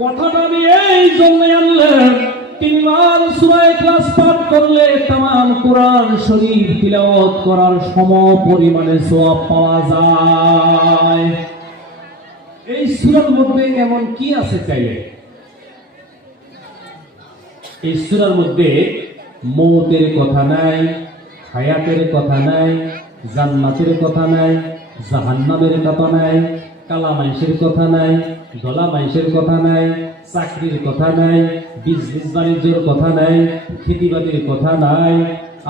কথাটা আমি এই জন্য আনলাম, 3 বার সূরা ইখলাস পাঠ করলে তামাম কোরআন শরীফ তিলাওয়াত করার সম পরিমাণে সওয়াব পাওয়া যায়। এই সূরার মধ্যে এমন কি আছে চাইলে? এই সূরার মধ্যে মওতের কথা নাই, হায়াতের কথা নাই, জান্নাতের কথা নাই, জাহান্নামের কথা নাই, কালা মাইশের কথা নাই, দলা মাইশের কথা নাই, চাকরির কথা নাই, বিজনেস বাণিজ্যের কথা নাই, খেতিবাড়ির কথা নাই,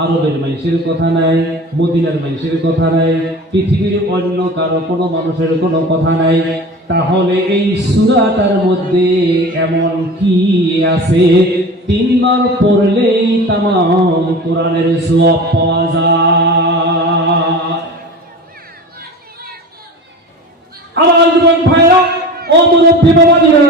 আরবের মাইশের কথা নাই, মদিনার মাইশের কথা নাই, পৃথিবীর অন্য কারো কোনো মানুষের কোনো কথা নাই। তাহলে এই সূরাটার মধ্যে এমন কি আছে 3 বার পড়লেই তামাম কোরআনের সওয়াব পাওয়া যায়? আমার যুবক ভাইরা, ও মুরব্বী বাবাজিরা,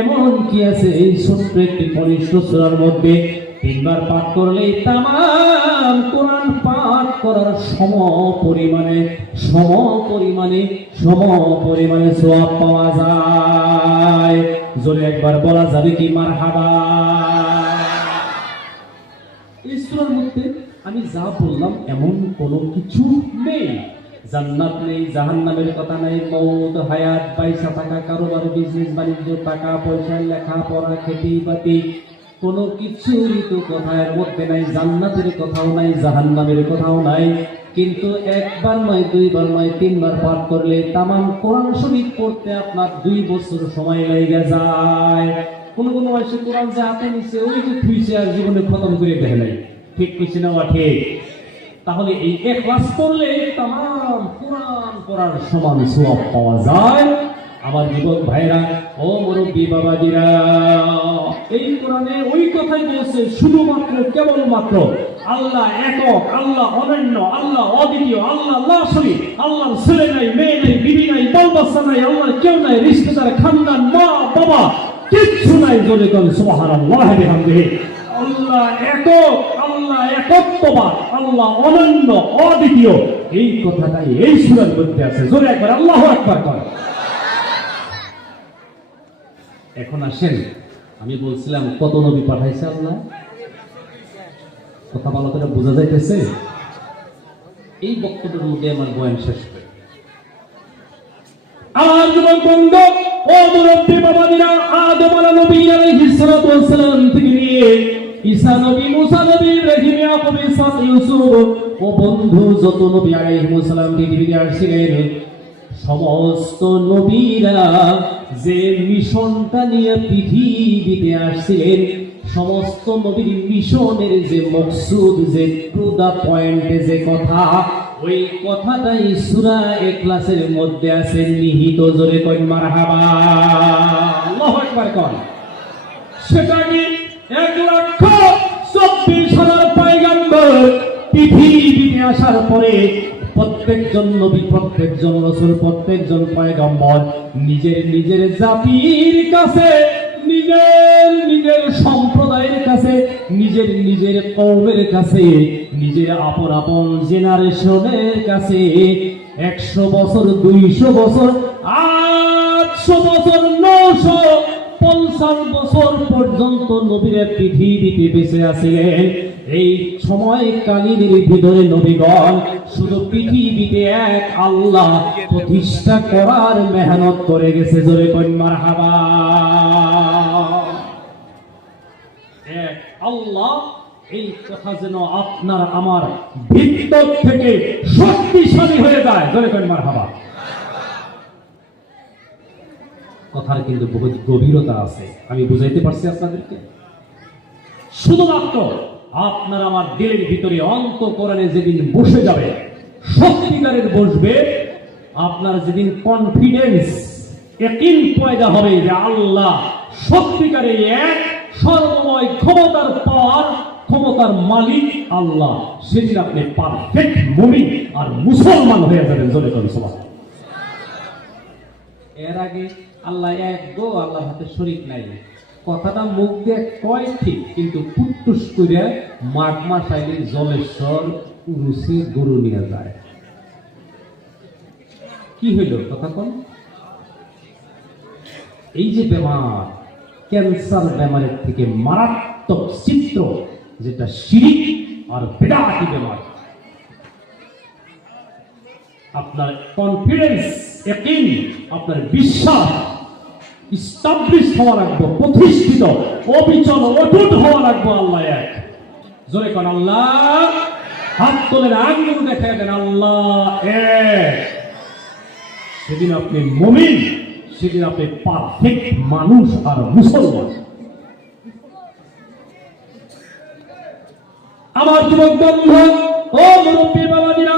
এমন কি আছে এই ছোট্ট একটি কনিষ্ঠ সূরার মধ্যে 3 বার পাঠ করলেই তামাম কোরআন পাঠ করার সম পরিমাণে সওয়াব পাওয়া যায়? জোরে একবার বলা যাবে কি মারহাবা? এই সূরার মধ্যে আমি যা বললাম এমন কোনো কিছু নেই। জান্নাত নেই, জাহান্নামের কথা নাই, মওত, হায়াত, পয়সা থাকা, কারোবার, বিজনেস বাণিজ্য, টাকা পয়সা, লেখাপড়া, খেতি বাতি, কোনো কিছুই তো কথার মধ্যে নাই। জান্নাতের কথাও নাই, জাহান্নামের কথাও নাই। কিন্তু 1 বার নয়, 2 বার নয়, 3 বার পাঠ করলে তামাম কোরআন শরীফ পড়তে আপনার 2 বছর সময় লেগে যায়। কোন মানুষের কোরআন যে হাতে নিচ্ছে ওই যে থুইছে আর জীবনে খতম করে দেখে নাই। ঠিক কইছি না? ঠিক। তাহলে এই ইখলাস পড়লে তামাম কোরআন পড়ার সমান সওয়াব পাওয়া যায়। আমার যুবক ভাইরা, ও মুরব্বী বাবাজিরা, এই কোরআনে ওই কথাই বলছে শুধুমাত্র কেবলমাত্র আল্লাহ একক, আল্লাহ অনন্য, আল্লাহ অদ্বিতীয়, আল্লাহ লা শরীক, আল্লাহর ছেলে নাই, মেয়ে নাই, বিবি নাই, বাল বাচ্চা নাই, আল্লাহর কেউ নাই, রিশতেদার, খানদান, মা বাবা কিচ্ছু নাই। জোরে কোন সুবহানাল্লাহ বিহামদিহি। আল্লাহ একক, আল্লাহ একত্ববাদ, আল্লাহ অনন্য, অদ্বিতীয়, এই কথাটাই এই সূরার মধ্যে আছে। জোরে একবার আল্লাহু আকবার কর। এখন আসেন, আমি বলছিলাম কত নবী পাঠাইছে আল্লাহ, কথা ভালো করে বোঝা যাইতেছে? এই বক্তব্যের মধ্যে আমার বয়ান শেষ করে আমার যুবক বন্ধু, ও মুরব্বী মুরব্বী বাবাজিরা, আদম নবী আলাইহিস সালাতু ওয়াস সালাম থেকে নিয়ে ঈসা নবী, মুসা নবী, ইব্রাহিম, ইয়াকুব, ইসহাক, ইউসুফ ও বন্ধু যত নবী আলাইহিস সালাম পৃথিবীতে আসছিলেন, সমস্ত নবীরা যে মিশনটা নিয়ে পৃথিবীতে আসছিলেন, সমস্ত নবীর মিশনের যে মকসুদ, যে টু দা পয়েন্টে যে কথা, ওই কথাটাই সূরা ইখলাসের মধ্যে আছে নিহিত। জোরে কইন মারহাবা, আল্লাহু আকবার কোন। সেটা কি 1,24,000 পয়গম্বর পৃথিবীতে আসার পরে প্রত্যেকজন নবী, প্রত্যেকজন রাসূল, প্রত্যেকজন পয়গম্বর নিজের নিজের জাতির কাছে, নিজের নিজের সম্প্রদায়ের কাছে, নিজের নিজের কওমের কাছে, নিজের আপন আপন জেনারেশনের কাছে 100 বছর, 200 বছর, 800 বছর, 950 বছর পর্যন্ত নবীরা পৃথিবীতে বেঁচে আছিলেন। এই সময়কালীনের ভিতরে নবীগণ শুধু পৃথিবীতে এক আল্লাহ প্রতিষ্ঠা করার মেহনত করে গেছে। জোরে কইন মারহাবা। এক আল্লাহ, এই কথা যেন আপনার আমার ভিতর থেকে শক্তিশালী হয়ে যায়। জোরে কইন মারহাবা। কথার কিন্তু বহুত গভীরতা আছে, আমি বুঝাইতে পারছি আপনাদেরকে। শুধুমাত্র আপনার আমার দিলের ভিতরে, অন্তঃকরণে যেদিন বসে যাবে, সত্যিকারের বসবে, আপনার যেদিন কনফিডেন্স, ইয়াকিন পয়দা হবে যে আল্লাহ সত্যিকারে এক, সর্বময় ক্ষমতার পাওয়ার, ক্ষমতার মালিক আল্লাহ, সেদিন আপনি পারফেক্ট মুমিন আর মুসলমান হয়ে যাবেন। জোরে করেন সুবহানাল্লাহ। এর আগে আল্লাহ এক গো, আল্লাহর হাতে শরীক নাই, কথাটা মুখ দিয়ে কয় ঠিক, কিন্তু পুটুস করে মাঘ মাস আইলে জলেশ্বর উরুসে গরু নিয়ে যায়। কি হইল কথা কোন? এই যে বেমার, ক্যান্সার বেমারের থেকে মারাত্মক চিত্র, যেটা শিরিক আর বিদআতি বেমার। আপনার কনফিডেন্স, ইয়াকিন, আপনার বিশ্বাস ইস্টাবলিশ হওয়া লাগবে, প্রতিষ্ঠিত, অবিচল, অটুট হওয়া লাগবে। আল্লাহ এক। জোরে কোন আল্লাহ। হাত তোলেন, আঙ্গুল দেখায় দেন, আল্লাহ এক। সেদিন আপনি মুমিন, সেদিন আপনি পারফেক্ট মানুষ আর মুসলমান। আমার যুবক বন্ধু ও মুরব্বী বাবাজিরা,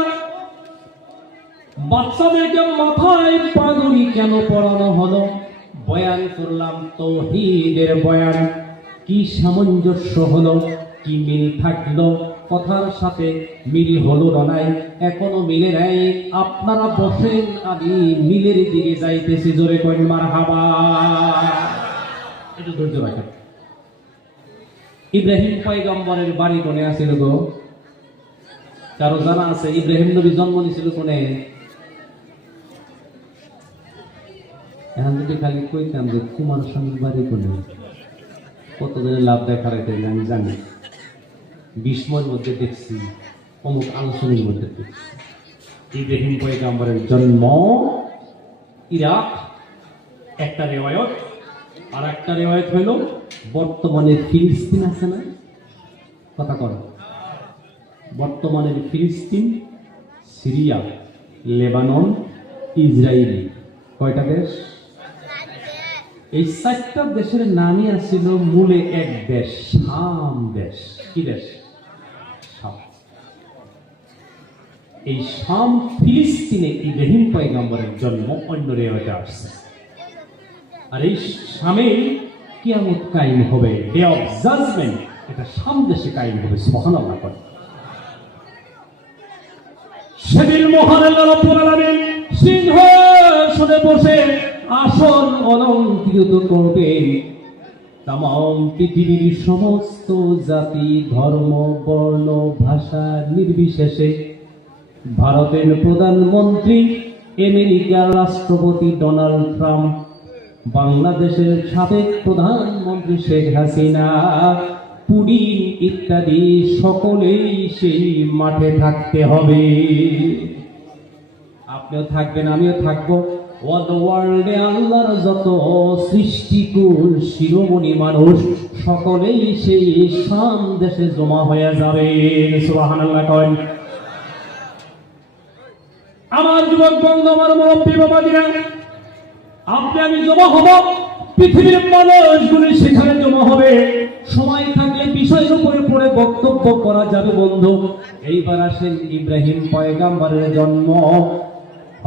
বাচ্চাদেরকে মাথায় পাগড়ি কেন পড়ানো হলো? বয়ান করলাম তাওহীদের বয়ান, কি সামঞ্জস্য হলো, কি মিল থাকলো, কথার সাথে মিল হলো না নাই, এখনো মিলে নাই। আপনারা বসেন, আমি মিলের দিকে যাইতেছি। জোরে কইন মারহাবা। একটু ধৈর্য রাখেন। ইব্রাহিম পয়গম্বরের বাড়ি কোনে আছিল গো? কারো জানা আছে ইব্রাহিম নবী জন্ম নিয়েছিল কোনে? এখন যদি খালি কইতাম যে কুমার স্বামীর বাড়ি কোনে, কত দিনের লাভ দেখার এটা আমি জানি। বিস্ময়ের মধ্যে দেখছি, অমুক আলোচনার মধ্যে দেখছি। ইব্রাহিম পয়গম্বরের জন্ম ইরাক, একটা রেওয়ায়ত। আর একটা রেওয়ায়ত হইল বর্তমানে ফিলিস্তিন আছে না, কথা কর, বর্তমানে ফিলিস্তিন, সিরিয়া, লেবানন, ইসরায়েল, কয়টা দেশ? এই 4টা দেশের নামই আসছিল মূলে এক দেশ, শাম দেশ। কি দেশ? শাম। এই শাম ফিলিস্তিনে ইব্রাহিম পয়গম্বরের জন্ম অন্য রেওয়ায়তে আসছে। আর এই শামে কিয়ামত কায়েম হবে, ডে অফ জাজমেন্ট, এটা শাম দেশে কায়েম হবে। সুবহানাল্লাহ। সেদিন মহান আল্লাহ রাব্বুল আলামিন সিংহাসনে বসে আসন অলংকৃত করবেন। তামাম পৃথিবীর সমস্ত জাতি, ধর্ম, বর্ণ, ভাষা নির্বিশেষে ভারতের প্রধানমন্ত্রী, আমেরিকার রাষ্ট্রপতি ডোনাল্ড ট্রাম্প, বাংলাদেশের সাবেক প্রধানমন্ত্রী শেখ হাসিনা, পুডিন ইত্যাদি সকলেই সেই মাঠে থাকতে হবে। আপনিও থাকবেন, আমিও থাকবো। ওয়ার্ল্ডে আল্লাহর যত সৃষ্টিকুল শিরোমণি মানুষ সকলেই সেই শাম দেশে জমা হয়ে যাবে। সুবহানাল্লাহ করেন। আমার যুবক বন্ধু, আমার মুরব্বী বাবাজিরা, আপনি আমি জমা হব, পৃথিবীর মানুষগুলি সেখানে জমা হবে। সময় থাকলে বিষয়ের উপরে পড়ে বক্তব্য করা যাবে বন্ধু। এইবার আসেন ইব্রাহিম পয়গাম্বরের জন্ম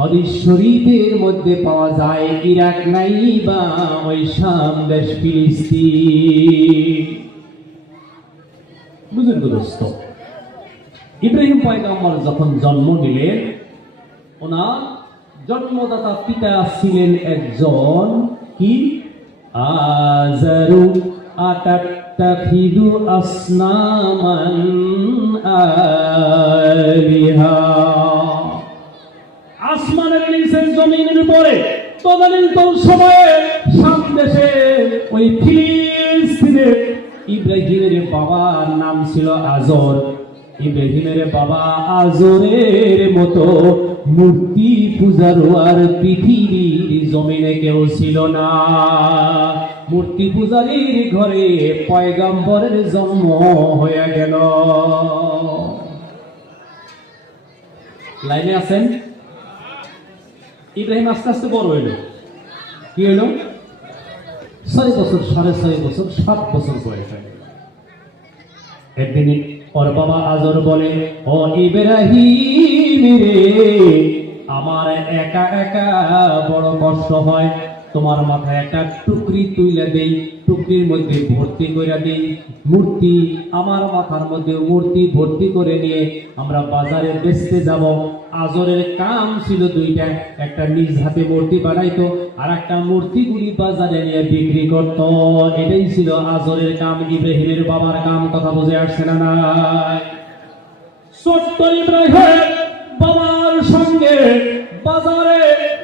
হাদিস শরীফের মধ্যে পাওয়া যায়, ইরাক নাই বা ওই শাম দেশ ফিলিস্তিন। বুঝুন দোস্ত, ইব্রাহিম পয়গাম্বর যখন জন্ম নিলেন, ওনার জন্মদাতা পিতা ছিলেন একজন কি আযারু আতাত্তাখিদু আসনামান আলিহা। আসমানের নিচে জমিনের উপরে তদানীন্তন সময়ে শাম দেশে ওই ফিলিস্তিনে ইব্রাহিমের বাবার নাম ছিল আজর। ইব্রাহিমের বাবা আজরের মতো মূর্তি পূজারও আর পৃথিবীর জমিনে কেউ ছিল না। মূর্তি পূজারীর ঘরে পয়গাম্বরের জন্ম হয়ে গেল। লাইনে আছেন? ইব্রাহিম আস্তে আস্তে বড় হইল। কি হইল? 6 বছর, 6.5 বছর, 7 বছর বয়স হয়ে গেল। একদিন ওর বাবা আজর বলে, ও ইব্রাহিম রে, আমার একা একা বড় কষ্ট হয়, তোমার মাথায় একটা টুকরি তুইলা দেই, টুকরির মধ্যে ভর্তি করে দেই মূর্তি, আমার মাথার মধ্যে মূর্তি ভর্তি করে নিয়ে আমরা বাজারে বেচতে যাব। আজরের কাম ছিল দুইটা, একটা নিজ হাতে মূর্তি বানাইতো, আর একটা মূর্তিগুলি বাজারে নিয়ে বিক্রি করত। এটাই ছিল আজরের কাম, ইব্রাহিমের বাবার কাম। কথা বুঝে আসছে না? নাই। ছোট্ট ইব্রাহিম বাবার সঙ্গে বাজারে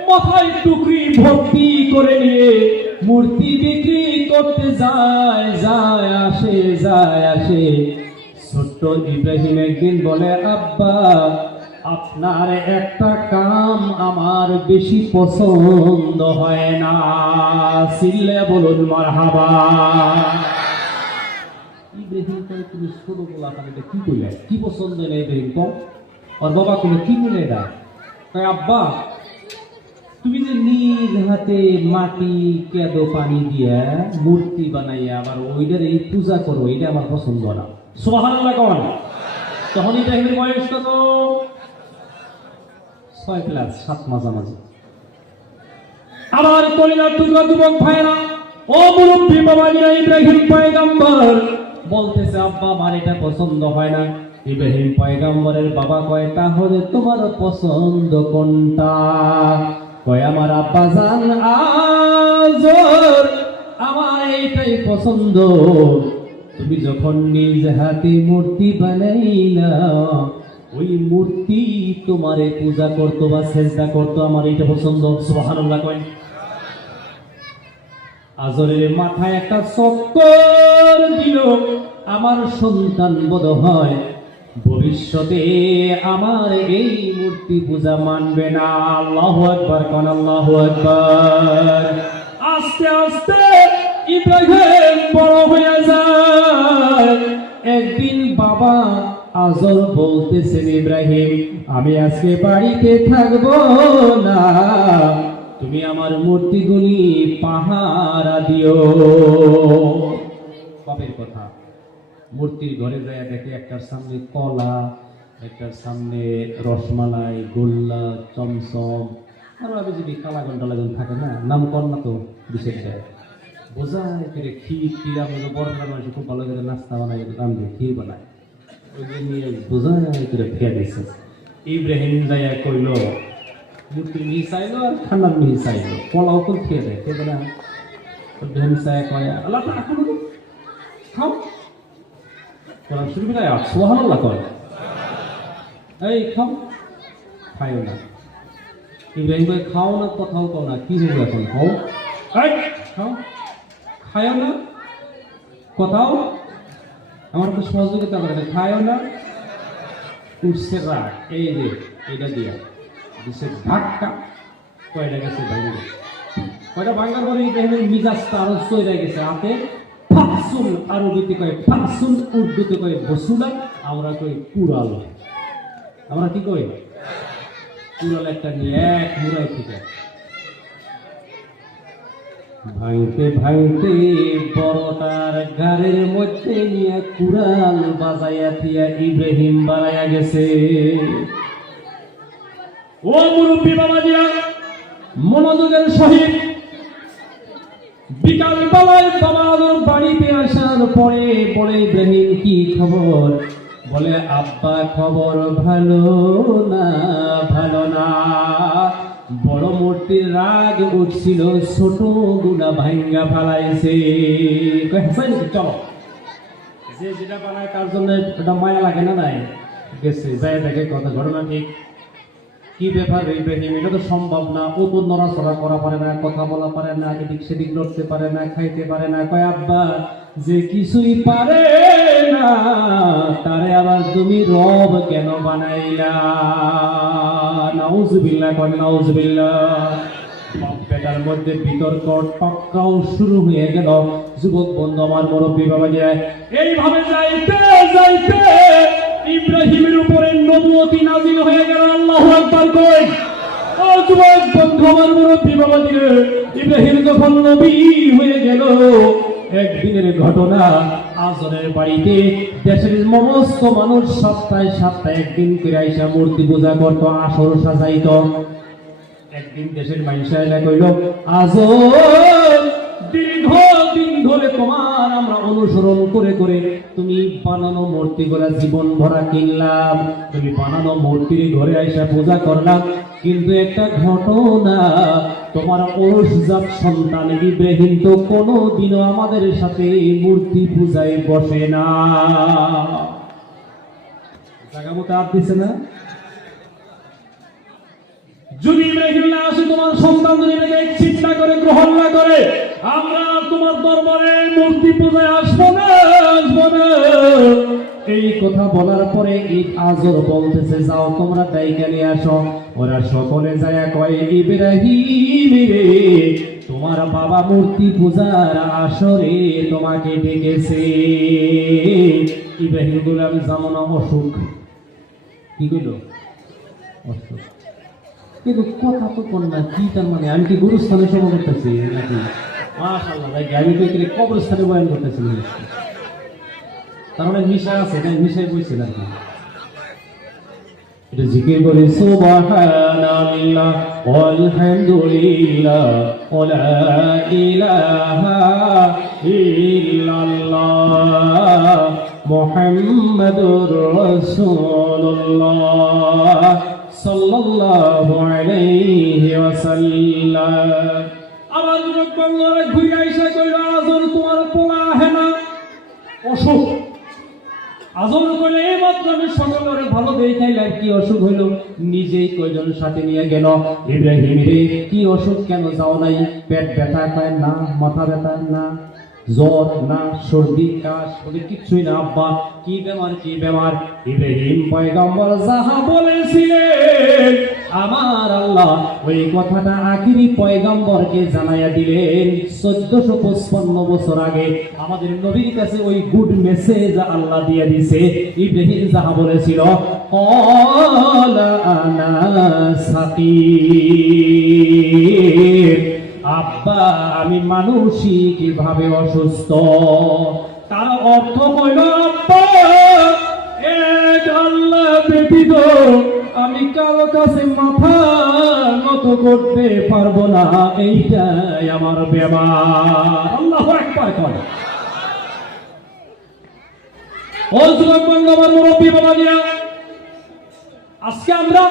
মাথায় টুকরি ভর্তি করে নিয়ে মূর্তি বিক্রি করতে যায় আসে। ছোট্ট ইব্রাহিম একদিন বলে, আব্বা, আপনার একটা কাম আমার বেশি পছন্দ হয় না। চিল্লে বলুন মারহাবা। ইব্রাহিম কই, তুমি ছোট বলা এটা কি কইলে, কি পছন্দ নেই ইব্রাহিম কম? আর বাবা কইলে, কি বলে এটা? কই, আব্বা, তুমি যে নিজ হাতে মাটি কেদো পানি দিয়া মূর্তি বানাইয়া আবার ওইটার এই পূজা করো, এটা আমার পছন্দ না। সুবহানাল্লাহ কোন? তখন ইব্রাহিমের বয়স কত? 6 ক্লাস, 7 মাঝামাঝি। আমার কলিজার টুকরা যুবক ভাইরা, ও মুরব্বী বাবাজিরা, ইব্রাহিম পয়গম্বর বলতেছে, আব্বা, আমার এটা পছন্দ হয় না। ইব্রাহিম পয়গম্বরের বাবা কয়, তাহলে তোমার পছন্দ কোনটা? কয়, আমার আব্বা জান আজর, আমার এইটাই পছন্দ। তুমি যখন নিজ হাতে মূর্তি বানাইলা, ওই মূর্তি তোমারে পূজা করতো বা সেজদা করতো, আমার এইটা পছন্দ। সুবহানাল্লাহ কয়। আজরের মাথায় একটা চক্কর দিল, আমার সন্তান বোধ হয় ভবিষ্যতে আমার এই মূর্তি পূজা মানবে না। আল্লাহু আকবার কোন? আল্লাহু আকবার। আস্তে আস্তে ইব্রাহিম বড় হয়ে যায়। একদিন বাবা আজর বলতেছেন, ইব্রাহিম, আমি আজকে বাড়িতে থাকবো না, তুমি আমার মূর্তিগুলি পাহারা দিও। কবের কথা? মূর্তির ঘরে যায় দেখে একটার সামনে কলা, একটার সামনে রসমালাই, গোল্লা, চমচম, আরো আমি যদি কালাগন টালাগন থাকে না, নাম কর না তো বিশেষ যায় বোঝায় করে ক্ষীর টিরা, বড় বড় মানুষ খুব ভালো করে নাস্তা বানায়, রান্ধে ক্ষীর বানায়, ওই যে নিয়ে বোঝায় করে ফেয়া দিয়েছে। ইব্রাহিম যাইয়া কইল, মূর্তির মিহি চাইলো আর খান্নার মিহি চাইলো, কলাও তো খেয়ে দেয়, খেয়ে দেয় না। ইব্রাহিম চাই কয়, আল্লাহ খাও, কোরআন শরীফের আয়াত, সুবহানাল্লাহ কয়, এই খাও, খাইও না। ইব্রাহিম কয়, খাও না, কথাও কও না, কি হবে এখন? খাও, এই খাও, খাইও না, কথাও, আমার তো সহযোগিতা করে না, খাইও না। উঠছে রাগ, এই যে এটা দিয়া দিছে ধাক্কা, কয়টা গেছে ভাঙে কয়টা ভাঙার পরে ইব্রাহিমের মিজাজটা আরো চলে গেছে হাতে ফাকসুল, আরবিতে কয় ফাকসুল, উর্দুতে কয় বসুলা, আমরা কই কুড়াল। আমরা কি কই? কুড়াল একটা নিয়ে এক মুড়াই থেকে ভাঙতে ভাঙতে বড়টার গাড়ির মধ্যে নিয়ে কুড়াল বাজাইয়া দিয়া ইব্রাহিম বানাইয়া গেছে। ও মুরব্বী বাবাজিরা, মনোযোগের সহিত বিকাল বেলায় বাবার বাড়িতে আসার পরে বলে, ইব্রাহিম কি খবর? বলে, আব্বা খবর ভালো না, ভালো না। বড় মূর্তির রাগ উঠছিল, ছোট গুলা ভাঙ্গা ফেলাইছে। চলো, যে যেটা বানায় তার জন্য ওটা মায়া লাগে না? নাই গেছে যাই দেখে কথা ঘটনা ঠিক কি ব্যাপার ইব্রাহিম, এটা তো সম্ভব না। ও তো নড়াচড়া করা পারে না, কথা বলা পারে না, এদিক সেদিক লড়তে পারে না, খাইতে পারে না। কয় আব্বা, যে কিছুই পারে না তারে আবার তুমি রব কেন বানাইলা? নাউজুবিল্লাহ, কয় নাউজুবিল্লাহ। বেটার মধ্যে বিতর্ক টক্কাও শুরু হয়ে গেল। যুবক বন্ধু আমার, মুরব্বী বাবা যায় এইভাবে যাইতে যাইতে ইব্রাহিমের উপরে নবুয়তি নাযিল হয়ে গেল। আল্লাহু আকবার কই। ও যুবক বন্ধু আমার, মুরব্বী বাবা দিয়ে ইব্রাহিম যখন নবী হয়ে গেল, একদিনের ঘটনা। আজরের বাড়িতে দেশের সমস্ত মানুষ সপ্তাহে সপ্তাহে একদিন করে আইসা মূর্তি পূজা করতো, আসর সাজাইতো। একদিন দেশের মানুষেরা এলা কইল, আজর দীর্ঘদিন ধরে তোমার আমরা অনুসরণ করে করে তুমি বানানো মূর্তি গুলা জীবন ভরা কিনলাম, তুমি বানানো মূর্তির ঘরে আইসা পূজা করলাম, কিন্তু একটা ঘটনা, তোমার ঔরসজাত সন্তান ইব্রাহিম তো কোনোদিনও আমাদের সাথে মূর্তি পূজায় বসে না। জায়গা মতো আর দিছে না? যদি ইব্রাহিম না আসে, তোমার সন্তান যদি এটাকে চিন্তা করে গ্রহণ না করে, আমরা তোমার দরবারে মূর্তি পূজায় আসবো না, আসবো না। এই কথা বলার পরে ঈদ আজর বলতেছে, যাও তোমরা ডাইকা নিয়ে আসো। ওরা সকলে যায় কয়, ইব্রাহিম রে, তোমার বাবা মূর্তি পূজার আসরে তোমাকে ডেকেছে। ইব্রাহিম বলে, আমি যাবো না, অসুখ। কি কইল? অসুখ। কিন্তু কথা তো কোন না, কি তার মানে? আমি কি গুরুস্থানে সভা করতেছি নাকি? মাশাআল্লাহ, আমি তো এখানে কবরস্থানে বয়ান করতেছি। তার মানে মিশা আছে, তাই মিশাই বইছে নাকি? এটা জিকির করে, সুবহানাল্লাহ ওয়ালহামদুলিল্লাহ ওয়ালা ইলাহা ইল্লাল্লাহ মুহাম্মাদুর রাসূলুল্লাহ সাল্লাল্লাহু আলাইহি ওয়াসাল্লাম। আমার যুবক বাংলার ঘুরে আইসা কইল, আজর তোমার পোলা হে না, অসুখ। আজর কইলে এই মাত্র আমি সকলের ভালো দেখাইলাম, কি অসুখ হইল? নিজেই কয়জন সাথে নিয়ে গেল। ইব্রাহিম রে, কি অসুখ, কেন যাও নাই? পেট ব্যথা? কয় না। মাথা ব্যথা? না। জ্বর? না। সর্দি কাশ? বলে কিচ্ছুই না। আব্বা কি বেমার, কি বেমার? ইব্রাহিম পয়গম্বর যাহা বলেছিলেন আমার আল্লাহ ওই কথাটা আখিরি পয়গম্বরকে জানাইয়া দিলেন। 1455 বছর আগে আমাদের নবীর কাছে ওই গুড মেসেজ আল্লাহ দিয়ে দিছে। ইব্রাহিম যাহা বলেছিল, ক্বালা আনা সাকিম, আব্বা আমি মানসিক ভাবে অসুস্থ। তার অর্থ হইল, আব্বা এক আল্লাহ ব্যতীত আমি কারো কাছে মাথা নত করতে পারবো না, এইটাই আমার বেমার। আল্লাহু আকবার করে। ও যুবক বন্ধু আমার, মুরব্বী বাবাজিরা, আজকে আমরা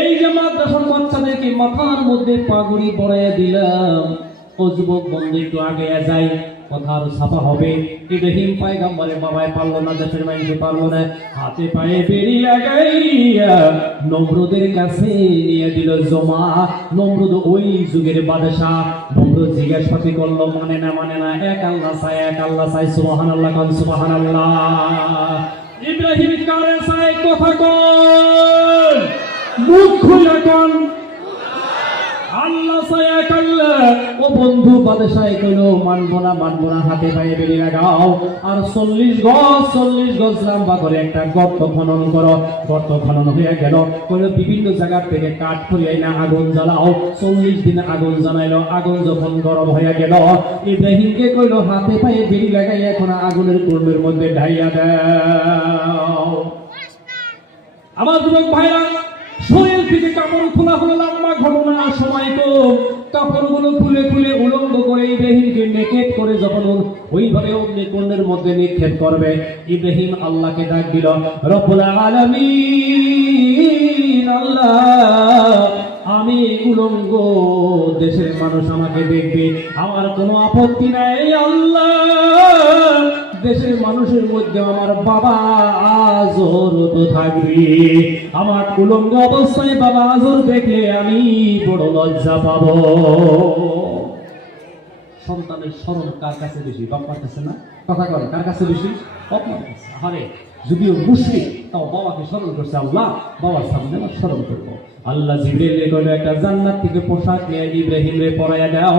এই যে মাদ্রাসার বাচ্চাদেরকে মাথার মধ্যে পাগড়ি পরাইয়া দিলাম, ও যুবক বন্ধু একটু আগে যাই, কথা আরো ছাপা হবে। ইব্রাহিম পয়গম্বরের বাবাই পারলো না, দেশের মানুষে পারলো না, হাতে পায়ে বেরিয়ে গাইয়া নমরুদের কাছে নিয়ে দিল জমা। নমরুদ ওই যুগের বাদশাহ। নমরুদ জিজ্ঞাসা করলো, মানে না, মানে না, এক আল্লাহ চাই, এক আল্লাহ চাই। সুবহানাল্লাহ কোন, সুবহানাল্লাহ। ইব্রাহিম কারে চাই? কথা কোন, মুখ খুলে কোন। আল্লাহ ছায়া কাল্লা ও বন্ধু বাদশাহ কইল মানবো না হাতে পায়ে বেরি লাগাও আর 40 গজ লম্বা করে একটা গর্ত খনন করো গর্ত খনন হয়ে গেল কইল বিভিন্ন জায়গা থেকে কাঠ করিয়ে না আগুন জ্বালাও 40 দিন আগুন জ্বালাইলো আগুন যখন গরম হয়ে গেল ইব্রাহিমকে কইল হাতে পায়ে বেরি লাগাই এখন আগুনের কুণ্ডের মধ্যে ঢাইয়া দাও আমার যুবক ভাইরা শরীর থেকে কাপড় খোলা হলো লম্বা ঘটনা সময় তো কাপড়গুলো খুলে খুলে উলঙ্গ করে ইব্রাহিমকে নেকেট করে যখন ওইভাবে অগ্নিকুণ্ডের মধ্যে নিক্ষেপ করবে ইব্রাহিম আল্লাহকে ডাক দিল রব্বুল আলামিন আল্লাহ আমি উলঙ্গ দেশের মানুষ আমাকে দেখবে আমার কোনো আপত্তি নাই আল্লাহ দেশের মানুষের মধ্যে আমার বাবা আজর তো থাকবে আমার উলঙ্গ অবস্থায় বাবা আজর দেখলে আমি বড় লজ্জা পাবো সন্তানের স্মরণ কার কাছে বেশি বাবার কাছে না কথা বলে কার কাছে বেশি বাবার কাছে আরে যদিও মুশরিক তাও বাবাকে স্মরণ করছে আল্লাহ বাবার সামনে আমার স্মরণ করবো আল্লাহ জিবরাইলকে কইলো একটা জান্নাত থেকে পোশাক নিয়ে ইব্রাহিমরে পরাইয়া দাও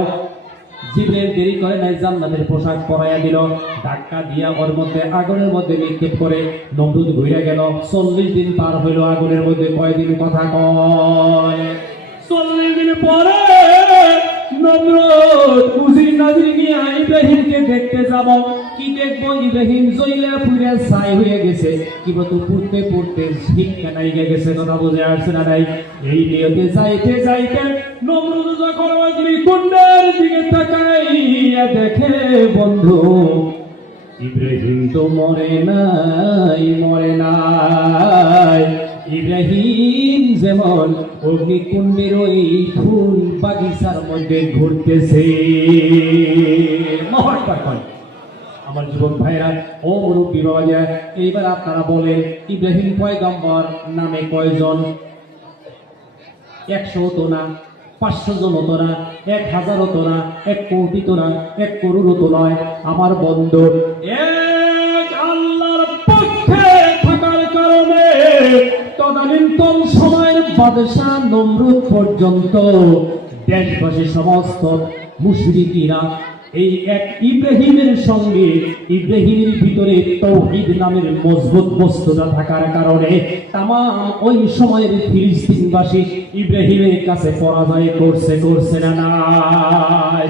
জিবরাইল দেরি করে নাই জান্নাতের পোশাক পরাইয়া দিল ধাক্কা দিয়া ওর মধ্যে আগুনের মধ্যে নিক্ষেপ করে নমরুদ ঘুরে গেল 40 দিন পার হইল আগুনের মধ্যে কয়দিন কথা কয় 40 দিন পরে নমরুদ উজির নাজির নিয়ে ইব্রাহিমকে দেখতে যাব কি দেখবো ইব্রাহিম জইলা পুরে ছাই হয়ে গেছে কি বলতো পড়তে পড়তে শিক্ষা নাই গেছে কথা বুঝে আসছে না নাই এই নিয়তে যাইতে যাইতে নমরুদ যখন অগ্নিকুণ্ডের দিকে তাকাইয়া দেখে বন্ধু ইব্রাহিম তো মরে নাই ইব্রাহিম যেমন অগ্নিকুণ্ডের ওই ফুল বাগিচার মধ্যে ঘুরতেছে আমার যুবক ভাইরা ও মুরব্বী বাবারা এইবার আপনারা বলেন ইব্রাহিম পয়গম্বর নামে কয়জন 100 তো না 500 জন তো না 1000 তো না 1 কোটি তো না 1 করোড় তো নয় আমার বন্ধু এক আল্লাহর পক্ষে থাকার কারণে তদানীন্তন সময়ের বাদশা নমরুদ পর্যন্ত দেশবাসী সমস্ত মুশরিকিরা এই এক ইব্রাহিমের সঙ্গে ইব্রাহিমের ভিতরে তাওহীদ নামের মজবুত বস্তুটা থাকার কারণে তামাম ওই সময়ের ফিলিস্তিনবাসী ইব্রাহিমের কাছে পরাজয় করছে না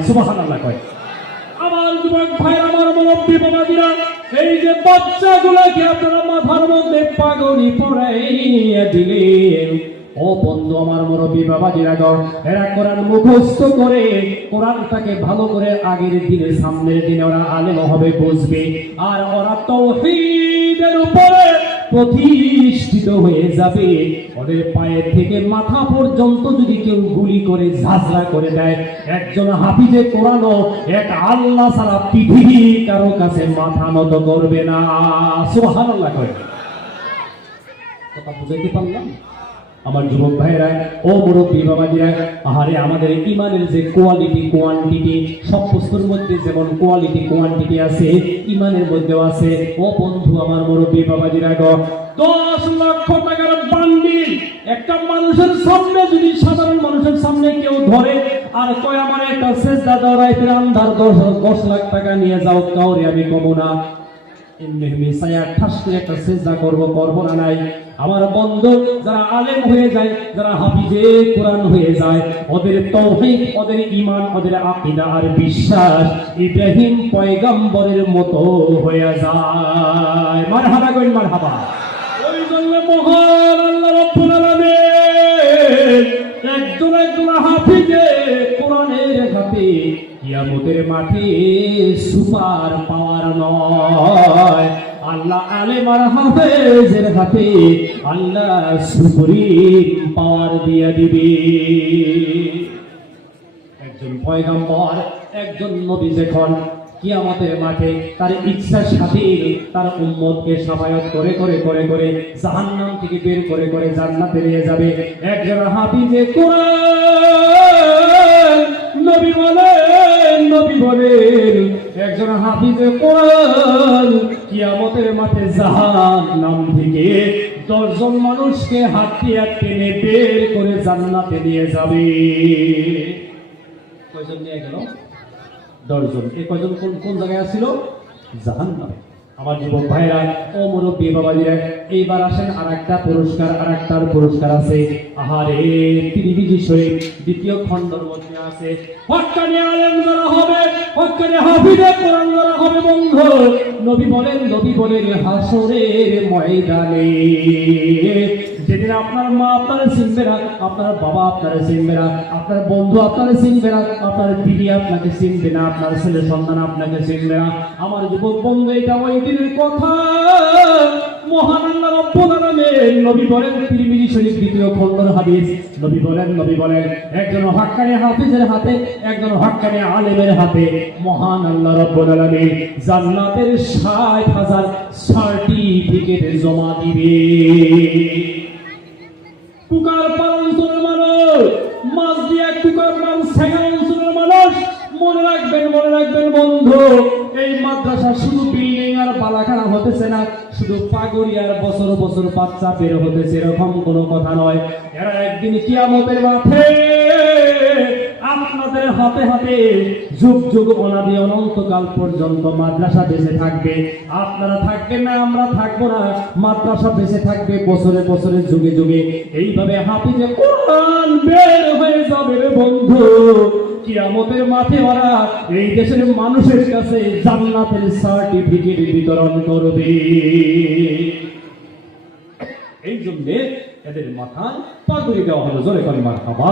সুবহানাল্লাহ কয় আমার যুবক ভাই আমার মুরব্বী বাবাজিরা এই যে বাচ্চাগুলোকে আপনারা মাথার মধ্যে পাগড়ি পরাইয়া দিলেন ও বন্ধু আমার মুরব্বী বাবাজিরা এরা কোরআন মুখস্থ করে কোরআনটাকে ভালো করে আগের দিনে সামনের দিনে ওরা আলেম হবে বুঝবে আর ওরা তাওহীদের উপরে প্রতিষ্ঠিত হয়ে যাবে ওদের পায়ের থেকে মাথা পর্যন্ত যদি কেউ গুলি করে ঝাঁঝরা করে দেয় একজন হাফিজে কোরআনও এক আল্লাহ ছাড়া পৃথিবী কারো কাছে মাথা নত করবে না সুবহানাল্লাহ কয় কথা বুঝাইতে পারলাম আমার যুবক ভাইরা ও মুরব্বী বাবাজিরা আহারে আমাদের ঈমানের যে কোয়ালিটি কোয়ান্টিটি সব বস্তুর মধ্যে যেমন কোয়ালিটি কোয়ান্টিটি আছে ঈমানের মধ্যেও আছে ও বন্ধু আমার মুরব্বী বাবাজিরা 10 লক্ষ টাকার বান্ডিল একটা মানুষের সামনে যদি সাধারণ মানুষের সামনে কেউ ধরে আর কয় আমার একটা সেজদা দাও রাইতের আন্ধার 10 লাখ টাকা নিয়ে যাও কাউরে আমি কমো না এমনি ছায়া ঠাস করে একটা সেজদা করব না নাই আমার বন্ধু যারা আলেম হয়ে যায় যারা হাফিজে কোরআন হয়ে যায় ওদের তাওহীদ ওদের ঈমান ওদের আকীদা আর বিশ্বাস ইব্রাহিম পয়গম্বরের মতো হয়ে যায় মারহাবা কইন মারহাবা ওই জন্য মহান আল্লাহ রাব্বুল আলামিন একজন হাফিজে কোরআনের হাতে কিয়ামতের মাঠে সুপার পাওয়ার নয় আল্লাহ আলেম আর হাফেজের হাতে আল্লাহ সুপ্রিম পাওয়ার দিয়ে দিবে একজন পয়গম্বর একজন নবী যখন কিয়ামতের মাঠে তার ইচ্ছার সাথে তার উম্মতকে শাফায়াত করে জাহান্নাম থেকে বের করে জান্নাতে নিয়ে যাবে একজন হাফিজে কোরআন নবী বলেন একজন হাফিজে কোরআন কিয়ামতের মাঠে জাহান্নাম থেকে 10 জন মানুষকে হাতিয়া টেনে বের করে জান্নাতে নিয়ে যাবে। কয়জন নিয়ে গেল? 10 জন। এই কয়জন কোন কোন জায়গায় আসছিল? জাহান্নামে। আমার যুবক ভাইরা, ও মুরব্বী বাবাজিরা, এইবার আসেন আর একটা পুরস্কার আছে। আহারে, তিরমিজি শরীফ 2য় খণ্ডের মধ্যে আছে, হক্কানি আলেম যারা হবে, হক্কানি হাফিজে কোরআন যারা হবে বন্ধু, নবী বলেন হাসরের ময়দানে যেদিন আপনার মা আপনারা চিনবে না, আপনার বাবা আপনারা চিনবে না, আপনার বন্ধু আপনারা চিনবে না, আপনার বিবি আপনাকে চিনবে না, আপনার ছেলে সন্তান আপনাকে চিনবে না। আমার যুবক বন্ধু, এটা ওই দিনের কথা। মহান আল্লাহ রব্বুল আলামিন নবী বলেন, তিরমিজি শরীফ 2য় খণ্ডের হাদিস, নবী বলেন একজন হক্কানি হাফিজের হাতে, একজন হক্কানি আলেমের হাতে মহান আল্লাহ রব্বুল আলামিন জান্নাতের 60,000 সার্টিফিকেট জমা দিবে। কুকার পার অঞ্চলের মানুষ, মাছ দিয়ে কুকার মাছ সেখান অঞ্চলের মানুষ, মনে রাখবেন বন্ধু, এই মাদ্রাসা শুধু বিল্ডিং আর বালাখানা হতেছে না, শুধু পাগড়ি আর বছর বছর বাচ্চা বের হতেছে, এরকম কোনো কথা নয়। এরা একদিন কিয়ামতের মাঠে আপনাদের হাতে হাতে যুগ অনাদি অনন্তকাল পর্যন্ত মাদ্রাসা বেঁচে থাকবে। আপনারা থাকবেন না, আমরা থাকবো না, মাদ্রাসা বেঁচে থাকবে বছরে বছরে, যুগে যুগে। এইভাবে হাফিজে কোরআন বের হয়ে যাবে রে বন্ধু। কিয়ামতের মাঠে ওরা এই দেশের মানুষের কাছে জান্নাতের সার্টিফিকেট বিতরণ করবে। এই জন্য এদের মাথায় পাগড়ি দেওয়া হলো, জোরে করে মারহাবা।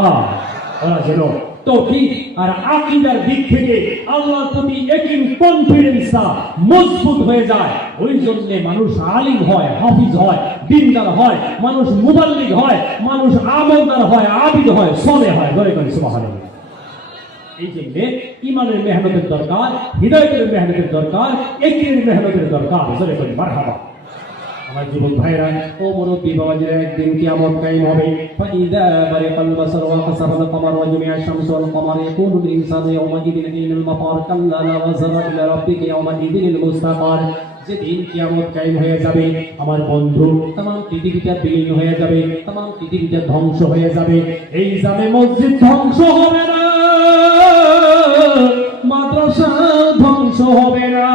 ওরা যেন তাওহীদ আর আকীদার দিক থেকে আল্লাহর প্রতি একই কনফিডেন্সটা মজবুত হয়ে যায়। ওই জন্য মানুষ আলিম হয়, হাফিজ হয়, দিনদার হয়, মানুষ মুবাল্লিগ হয়, মানুষ আমলদার হয়, আবিদ হয়, সালেহ হয়, জোরে করে সুবহানাল্লাহ। এই জন্য ইমানের মেহনতের দরকার, হিদায়াতের মেহনতের দরকার, একীর মেহনতের দরকার, জোরে করে মারহাবা। আমার যুবক ভাইরা, ও মুরব্বী বাবাজিরা, একদিন কিয়ামত কায়েম হবে। ফাইদা বারিকাল বাসার ওয়া কাসাফাল কমার ওয়া জুমিআ শামসু ওয়াল কমার ইয়াকুলু লিল ইনসানি ইয়াওমাইদিন আইনাল মাফার কাল্লা লা ওয়াজরা ইলা রাব্বিকা ইয়াওমাইদিনিল মুস্তাকার। যেদিন কিয়ামত কায়েম হয়ে যাবে আমার বন্ধু, तमाम পৃথিবীটা বিলীন হয়ে যাবে, तमाम পৃথিবীটা ধ্বংস হয়ে যাবে। এই জামে মসজিদ ধ্বংস হবে না, মাদ্রাসা ধ্বংস হবে না।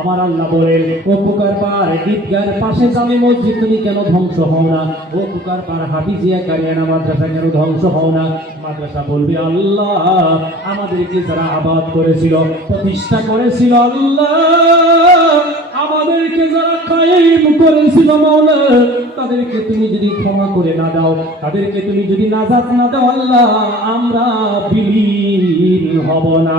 আমার আল্লাহ বলেন, ও পুকার পার ঈদগার পাশে জামে মসজিদ তুমি কেন ধ্বংস হও না? ও পুকার পার হাফিজিয়া কারিয়ানা মাদ্রাসা কেন ধ্বংস হও না? মাদ্রাসা বলবে, আল্লাহ আমাদেরকে যারা আবাদ করেছিল, প্রতিষ্ঠা করেছিল, আল্লাহ আমাদেরকে যারা কায়েম করেছিল মাওলা, তাদেরকে তুমি যদি ক্ষমা করে না দাও, তাদেরকে তুমি যদি নাজাত না দাও, আল্লাহ আমরা বিলীন হব না।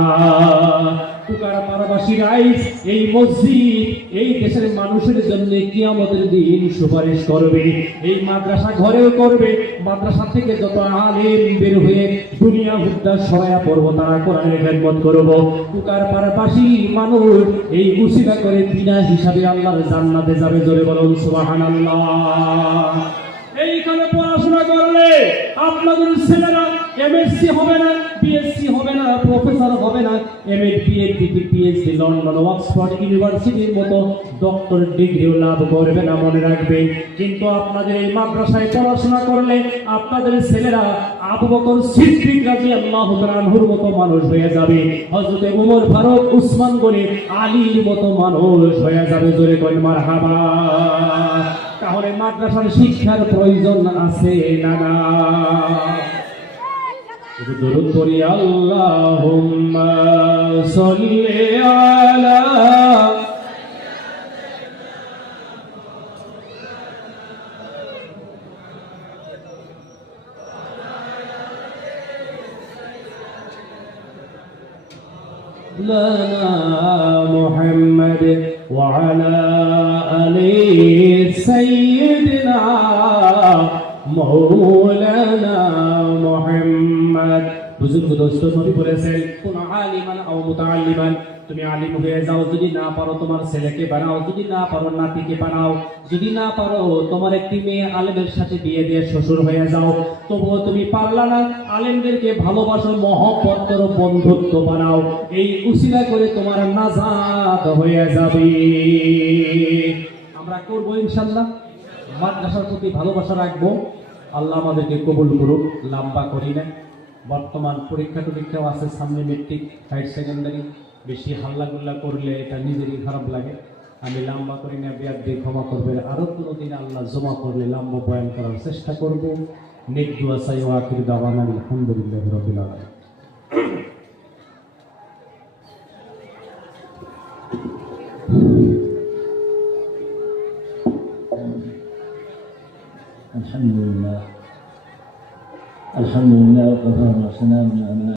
পুকারা পারাবাসী রাইস এই মসজিদ এই দেশের মানুষের জন্য কিয়ামতের দিন সুপারিশ করবে, এই মাদ্রাসা ঘরেও করবে। মাদ্রাসা থেকে যত আলেম বের হয়ে দুনিয়া হুদ্দা সহায়া পড়ব, তারা কোরআনের খেদমত করব। পুকার পারাবাসী মানুষ এই উসিলা করে বিনা হিসাবে আল্লাহর জান্নাতে যাবে, জোরে বলুন সুবহানাল্লাহ। এইখানে পড়াশোনা করলে আপনাদের ছেলেরা এমএসসি হবে না, বিএসসি হবে না, প্রফেসর হবে না, M.Ed. PhD PhD London Oxford ইউনিভার্সিটির মতো ডক্টর ডিগ্রিও লাভ করবে না, মনে রাখবে। কিন্তু আপনাদের এই মাদ্রাসায় পড়াশোনা করলে আপনাদের ছেলেরা আবু বকর সিদ্দিক রাদিয়াল্লাহু তাআলা আনহুর মতো মানুষ হয়ে যাবে, হযরত ওমর ফারুক উসমান গনি আলীর মতো মানুষ হয়ে যাবে, জোরে কই মারহাবা। তাহলে মাদ্রাসার শিক্ষার প্রয়োজন আছে না? না, দরুদ পড়ি, আল্লাহুম্মা সাল্লি আলা মুহাম্মদ ওয়া আলা আলি সাইয়্যিদিনা মাওলানা মুহাম্মদ। বুজুর্গ দোস্ত নবী বলেছেন, কোন আলিমান আও মুতাআল্লিমান, তুমি আলিম হয়ে যাও, যদি না পারো তোমার ছেলেকে বানাও, যদি না পারো নাতিকে বানাও, যদি না পারো তোমার একটি মেয়ে আলেমের সাথে বিয়ে দিয়ে শ্বশুর হয়ে যাও, তবুও তুমি পারলা না, আলেমদেরকে ভালোবাসো, মহব্বত করো, বন্ধুত্ব বানাও, এই উসিলা করে তোমার নাজাত হয়ে যাবে। আমরা করবো ইনশাল্লাহ। মাদ্রাসার প্রতি ভালোবাসা রাখবো। আল্লাহ আমাদেরকে কবুল করুক। লম্বা করি না, বর্তমান পরীক্ষা টরীক্ষাও আছে সামনে, মেট্রিক, হায়ার সেকেন্ডারি। বেশি হাল্লাগুল্লা করলে এটা নিজেরই খারাপ লাগে। আমি লম্বা করি না, বিয়ার দিয়ে ক্ষমা করবেন। আরো কোনোদিন আল্লাহ জমা করলে লম্বা বয়ান করার চেষ্টা করবো। নেক দুয়া চাই। ও আখির দাওয়ানা আলহামদুলিল্লাহি রাব্বিল আলামিন। الحمد لله وكفى وسلام على